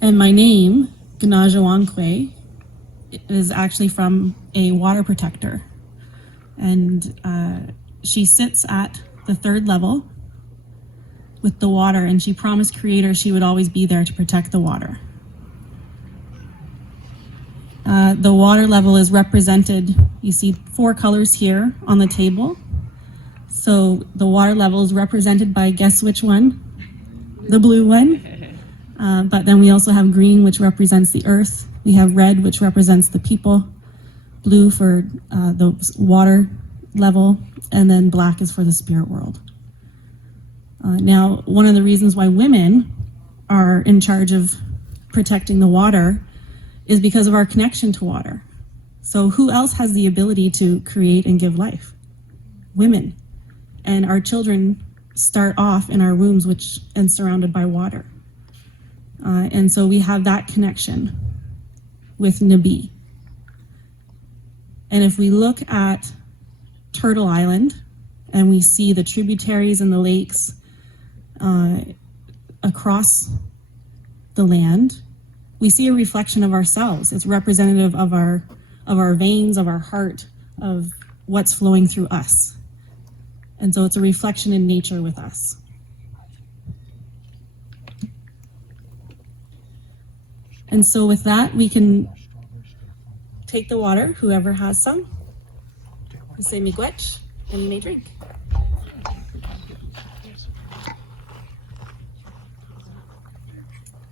And my name, Gnajawankwe, is actually from a water protector. And she sits at the 3rd level with the water, and she promised Creator she would always be there to protect the water. The water level is represented, you see 4 colors here on the table. So the water level is represented by, guess which one? The blue one. But then we also have green, which represents the earth. We have red, which represents the people. Blue for the water level, and then black is for the spirit world. Now, one of the reasons why women are in charge of protecting the water is because of our connection to water. So who else has the ability to create and give life? Women. And our children start off in our wombs and surrounded by water. And so we have that connection with Nabi. And if we look at Turtle Island and we see the tributaries and the lakes across the land, we see a reflection of ourselves. It's representative of our veins, of our heart, of what's flowing through us. And so it's a reflection in nature with us. And so with that, we can take the water, whoever has some, and say miigwech, and you may drink.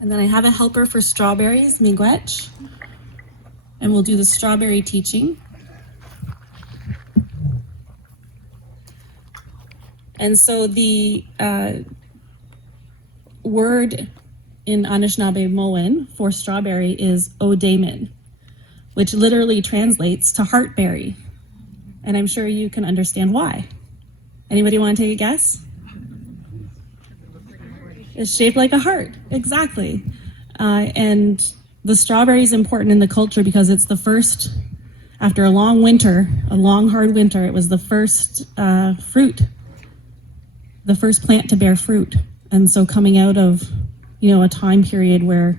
And then I have a helper for strawberries, miigwech, and we'll do the strawberry teaching. And so the word in Anishinaabemowin for strawberry is odamin, which literally translates to heartberry. And I'm sure you can understand why. Anybody want to take a guess? It's shaped like a heart, exactly. And the strawberry is important in the culture because it's the first, after a long winter, a long hard winter, it was the first fruit, the first plant to bear fruit. And so coming out of, a time period where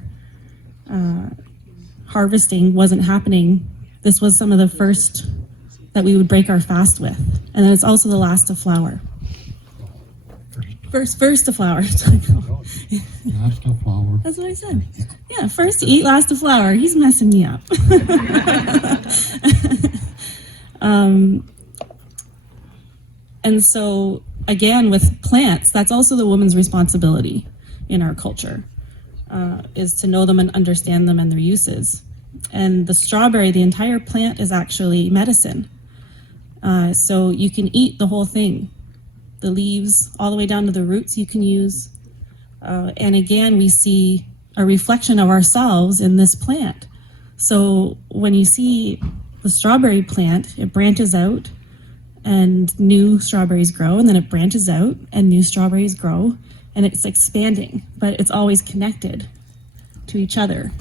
harvesting wasn't happening, this was some of the first that we would break our fast with. And then it's also the last to flower. First to flower. Last of flower. That's what I said. Yeah, first to eat, last to flower. He's messing me up. And so, again, with plants, that's also the woman's responsibility in our culture, is to know them and understand them and their uses. And the strawberry, the entire plant, is actually medicine. So you can eat the whole thing. The leaves, all the way down to the roots you can use. And again, we see a reflection of ourselves in this plant. So when you see the strawberry plant, it branches out and new strawberries grow, and then it branches out and new strawberries grow, and it's expanding, but it's always connected to each other.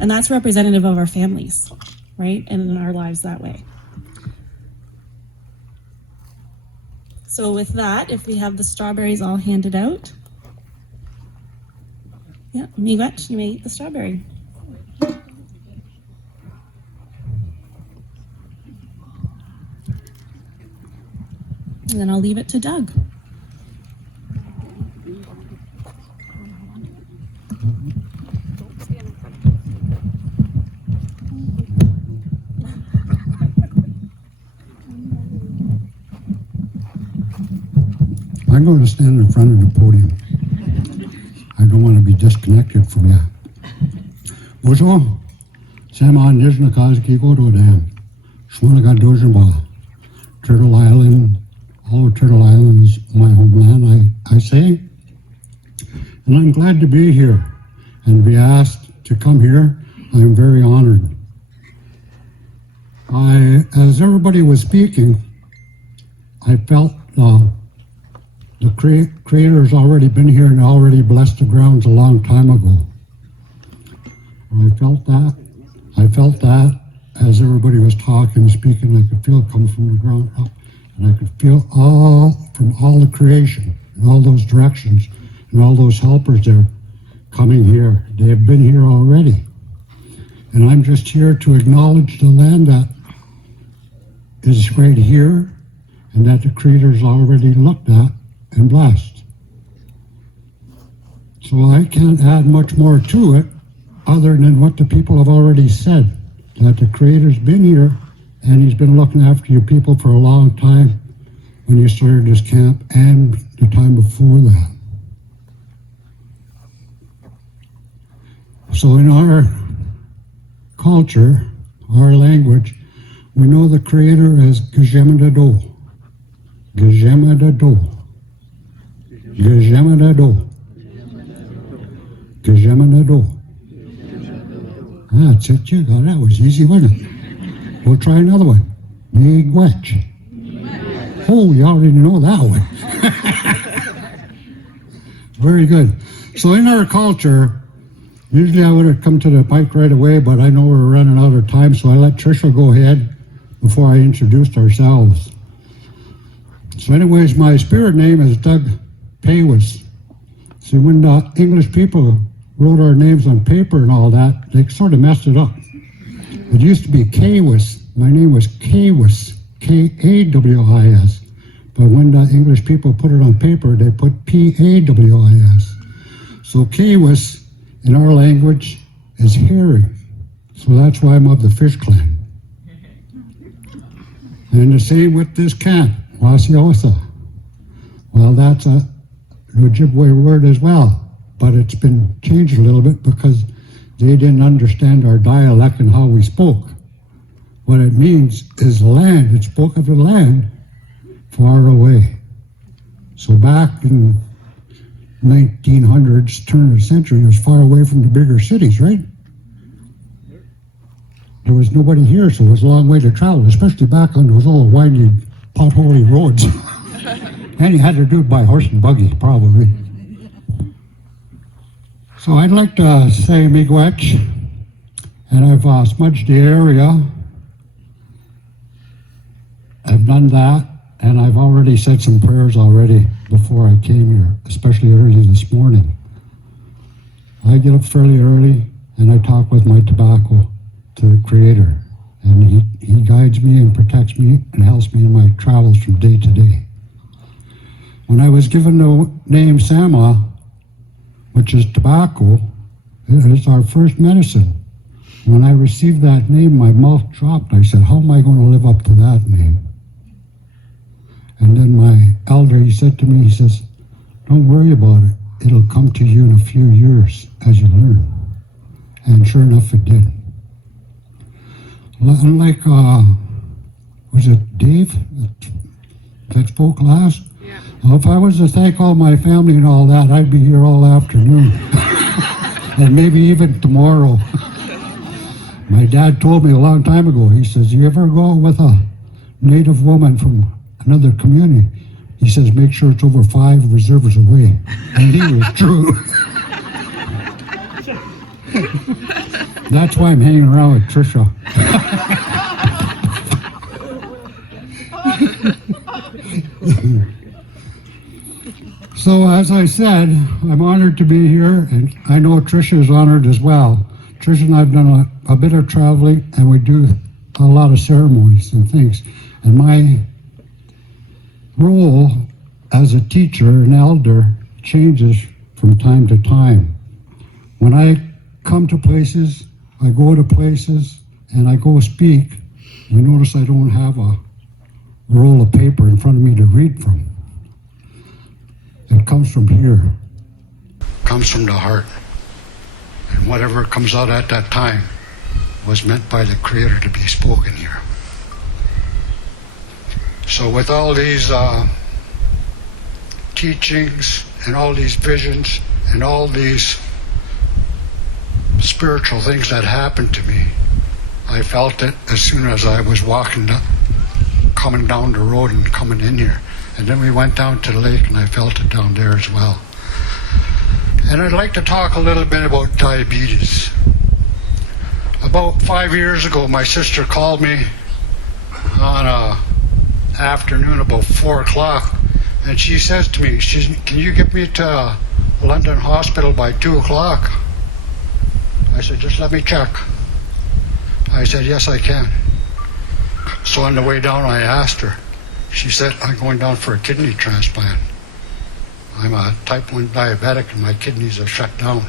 And that's representative of our families, right? And in our lives that way. So with that, if we have the strawberries all handed out, yeah, Miigwech, you may eat the strawberry. And then I'll leave it to Doug. I'm going to stand in front of the podium. I don't want to be disconnected from you. Bonjour. Sama Nizhnakazki Gododam. Shwanaga Dojamba. Turtle Island. All of Turtle Island is my homeland, I say. And I'm glad to be here and be asked to come here. I'm very honored. As everybody was speaking, I felt the Creator's already been here and already blessed the grounds a long time ago. I felt that as everybody was talking and speaking. I could feel it come from the ground up, and I could feel from all the creation and all those directions and all those helpers there coming here. They have been here already. And I'm just here to acknowledge the land that is right here and that the Creator's already looked at and blessed. So I can't add much more to it other than what the people have already said, that the Creator's been here and He's been looking after you people for a long time when you started this camp and the time before that. So in our culture, our language, we know the Creator as Gejemadado. Gejemadado. Gejemadado. Gejemadado. That's it, you got it. That was easy, wasn't it? We'll try another one. Miigwech. Oh, you already know that one. Very good. So in our culture, usually I would have come to the mic right away, but I know we're running out of time, so I let Tricia go ahead before I introduced ourselves. So anyways, my spirit name is Doug Paywis. See, when the English people wrote our names on paper and all that, they sort of messed it up. It used to be Kaywis. My name was Kaywis, K-A-W-I-S. But when the English people put it on paper, they put P-A-W-I-S. So Kaywis in our language is herring. So that's why I'm of the fish clan. And the same with this camp, Wasiosa. Well, that's a Ojibwe word as well, but it's been changed a little bit because they didn't understand our dialect and how we spoke. What it means is land. It spoke of the land far away. So back in 1900s, turn of the century, it was far away from the bigger cities, right? There was nobody here, so it was a long way to travel, especially back on those old windy, potholy roads. And you had to do it by horse and buggy, probably. So I'd like to say Miigwech, and I've smudged the area. I've done that, and I've already said some prayers already before I came here, especially early this morning. I get up fairly early, and I talk with my tobacco to the Creator, and he guides me and protects me and helps me in my travels from day to day. When I was given the name Sama, which is tobacco, it is our first medicine. When I received that name, my mouth dropped. I said, how am I going to live up to that name? And then my elder, he said to me, he says, don't worry about it. It'll come to you in a few years as you learn. And sure enough, it did. Unlike, was it Dave that spoke last? Well, if I was to thank all my family and all that, I'd be here all afternoon. and maybe even tomorrow. My dad told me a long time ago, he says, you ever go out with a native woman from another community? He says, make sure it's over 5 reserves away. And he was true. That's why I'm hanging around with Trisha. So as I said, I'm honored to be here, and I know Trisha is honored as well. Trisha and I have done a bit of traveling, and we do a lot of ceremonies and things. And my role as a teacher and elder changes from time to time. When I come to places, I go to places, and I go speak, you notice I don't have a roll of paper in front of me to read from. It comes from here. Comes from the heart. And whatever comes out at that time was meant by the Creator to be spoken here. So with all these teachings and all these visions and all these spiritual things that happened to me, I felt it as soon as I was coming down the road and coming in here. And then we went down to the lake and I felt it down there as well. And I'd like to talk a little bit about diabetes. About 5 years ago, my sister called me on a afternoon about 4 o'clock, and she says to me, can you get me to London Hospital by 2 o'clock? I said, just let me check. I said, yes, I can. So on the way down, I asked her. She said, I'm going down for a kidney transplant. I'm a type 1 diabetic and my kidneys are shut down.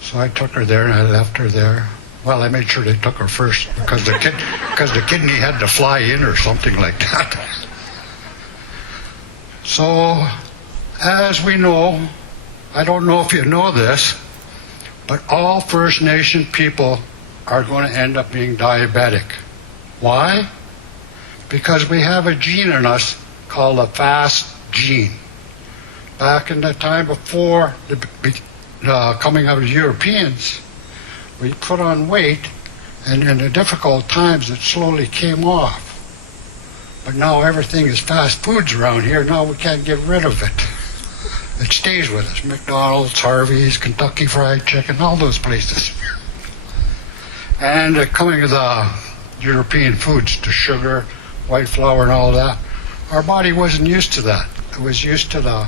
So I took her there and I left her there. Well, I made sure they took her first because the kidney had to fly in or something like that. So, as we know, I don't know if you know this, but all First Nation people are going to end up being diabetic. Why? Because we have a gene in us called a fast gene. Back in the time before the coming of the Europeans, we put on weight, and in the difficult times it slowly came off. But now everything is fast foods around here. Now we can't get rid of it. It stays with us. McDonald's, Harvey's, Kentucky Fried Chicken, all those places. And the coming of the European foods, the sugar, white flour and all that, our body wasn't used to that. It was used to the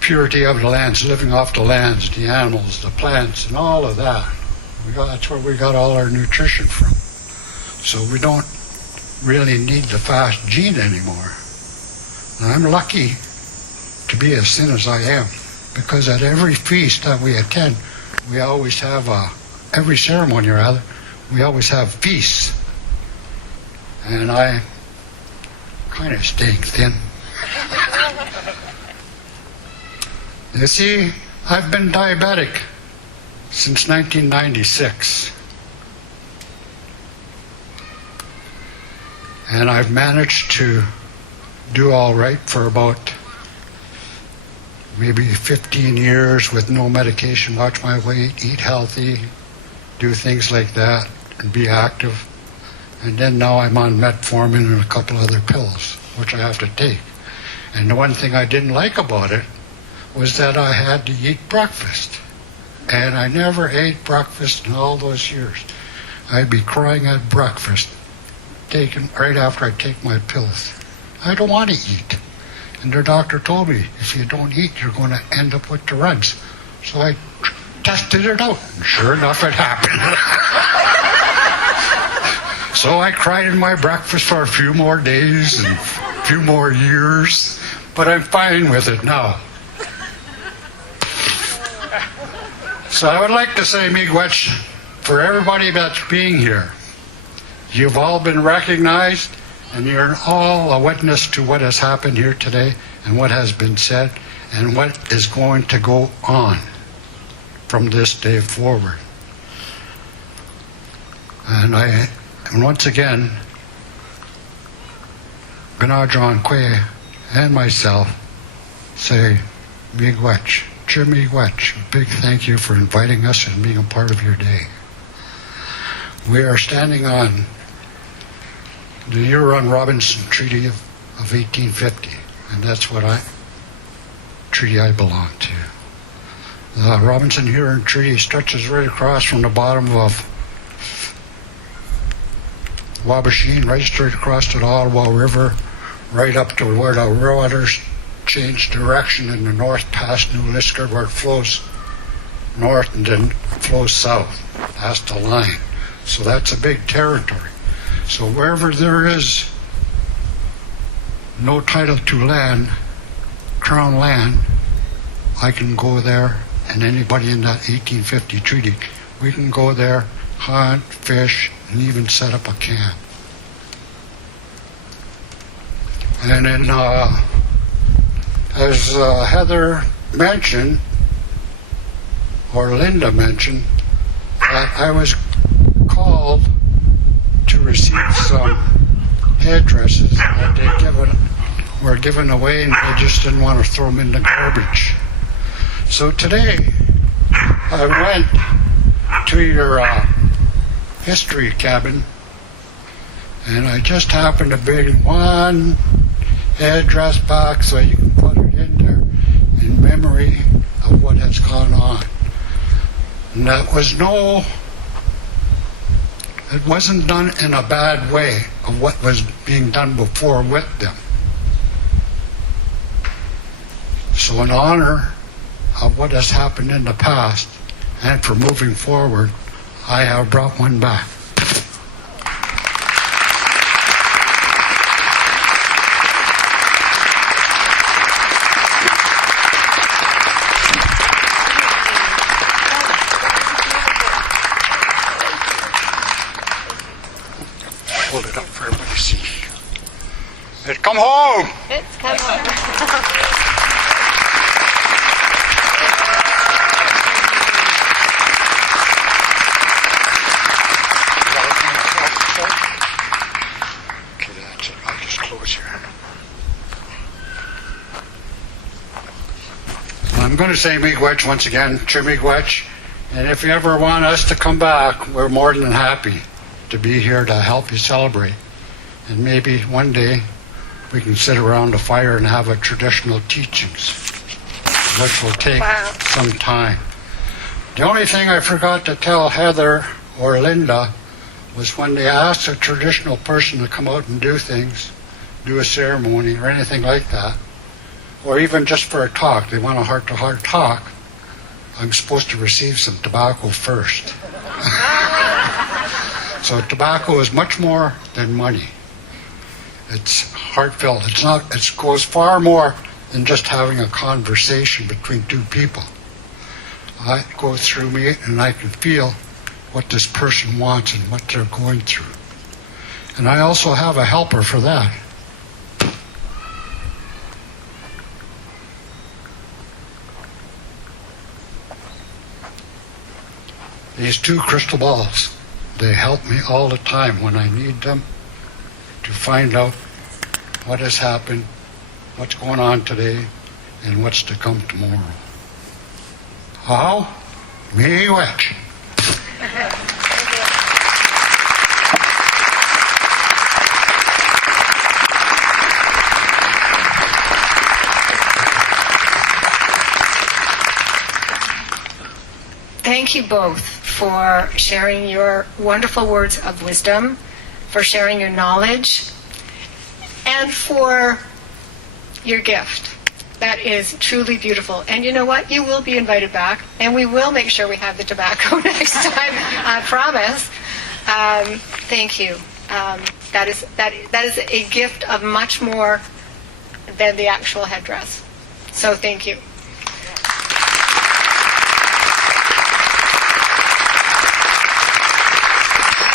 purity of the lands, living off the lands, the animals, the plants, and all of that. That's where we got all our nutrition from. So we don't really need the fast gene anymore. And I'm lucky to be as thin as I am, because at every feast that we attend, we always have every ceremony rather, we always have feasts. And I kind of staying thin. You see, I've been diabetic since 1996. And I've managed to do all right for about maybe 15 years with no medication, watch my weight, eat healthy, do things like that, and be active. And then now I'm on metformin and a couple other pills, which I have to take. And the one thing I didn't like about it was that I had to eat breakfast. And I never ate breakfast in all those years. I'd be crying at breakfast, taken right after I take my pills. I don't want to eat. And the doctor told me, if you don't eat, you're going to end up with the runs. So I tested it out, and sure enough, it happened. So I cried in my breakfast for a few more days and a few more years, but I'm fine with it now. So I would like to say, miigwech, for everybody that's being here, you've all been recognized, and you're all a witness to what has happened here today and what has been said and what is going to go on from this day forward. And once again, Ganajon Kwe and myself say, miigwech, Miigwech, a big thank you for inviting us and being a part of your day. We are standing on the Huron-Robinson Treaty of 1850, and that's what treaty I belong to. The Robinson-Huron Treaty stretches right across from the bottom of Wabashine, right straight across to the Ottawa River, right up to where the waters change direction in the north past New Lisker, where it flows north and then flows south past the line. So that's a big territory. So wherever there is no title to land, crown land, I can go there, and anybody in that 1850 treaty, we can go there, hunt, fish, and even set up a camp. And then, as Heather mentioned, or Linda mentioned, I was called to receive some headdresses that were given away, and I just didn't want to throw them in the garbage. So today, I went to your history cabin, and I just happened to bring one headdress back so you can put it in there in memory of what has gone on. And that was it wasn't done in a bad way of what was being done before with them. So in honor of what has happened in the past and for moving forward, I have brought one back. Hold it up for everybody to see. It's come home! It's come home. Okay, that's it. I'll just close here. I'm going to say Miigwech once again, Miigwech, and if you ever want us to come back, we're more than happy to be here to help you celebrate. And maybe one day we can sit around the fire and have a traditional teachings, which will take some time. The only thing I forgot to tell Heather or Linda was when they asked a traditional person to come out and do things, do a ceremony or anything like that, or even just for a talk, they want a heart-to-heart talk, I'm supposed to receive some tobacco first. So tobacco is much more than money. It's heartfelt. It goes far more than just having a conversation between two people. It goes through me and I can feel what this person wants and what they're going through. And I also have a helper for that. These two crystal balls, they help me all the time when I need them to find out what has happened, what's going on today, and what's to come tomorrow. How? Miigwech. Thank you both for sharing your wonderful words of wisdom, for sharing your knowledge, and for your gift. That is truly beautiful. And you know what? You will be invited back, and we will make sure we have the tobacco next time, I promise. Thank you. That is a gift of much more than the actual headdress. So thank you.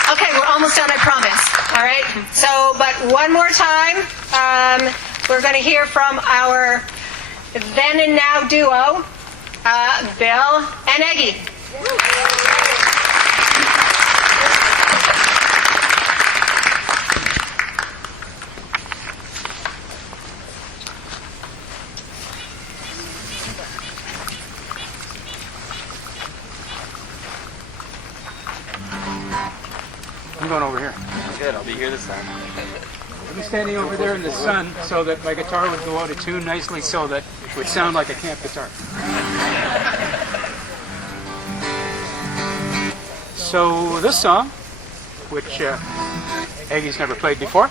Okay, we're almost done, I promise. All right? So, but one more time, we're going to hear from our then and now duo, Bill and Eggie. I'm going over here. Good, I'll be here this time. I'm standing over there in the sun so that my guitar would go out of tune nicely so that it would sound like a camp guitar. So this song, which Aggie's never played before,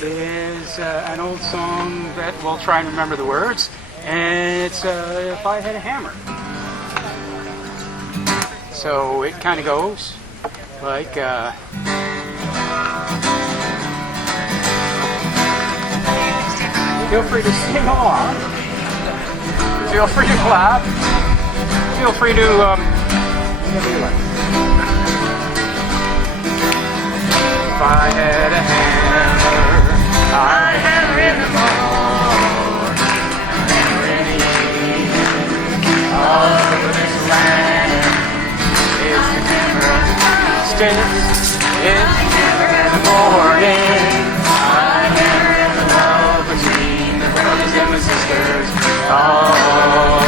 is an old song that we'll try and remember the words, and it's If I Had a Hammer. So it kind of goes like feel free to sing along, feel free to clap, feel free to whatever you like. If I had a hammer, I'd hammer in the morning, hammer in the evening. All over this land is the hammer of the sticks. It's the hammer in the morning. I hammer in the love between the brothers and the sisters. Oh.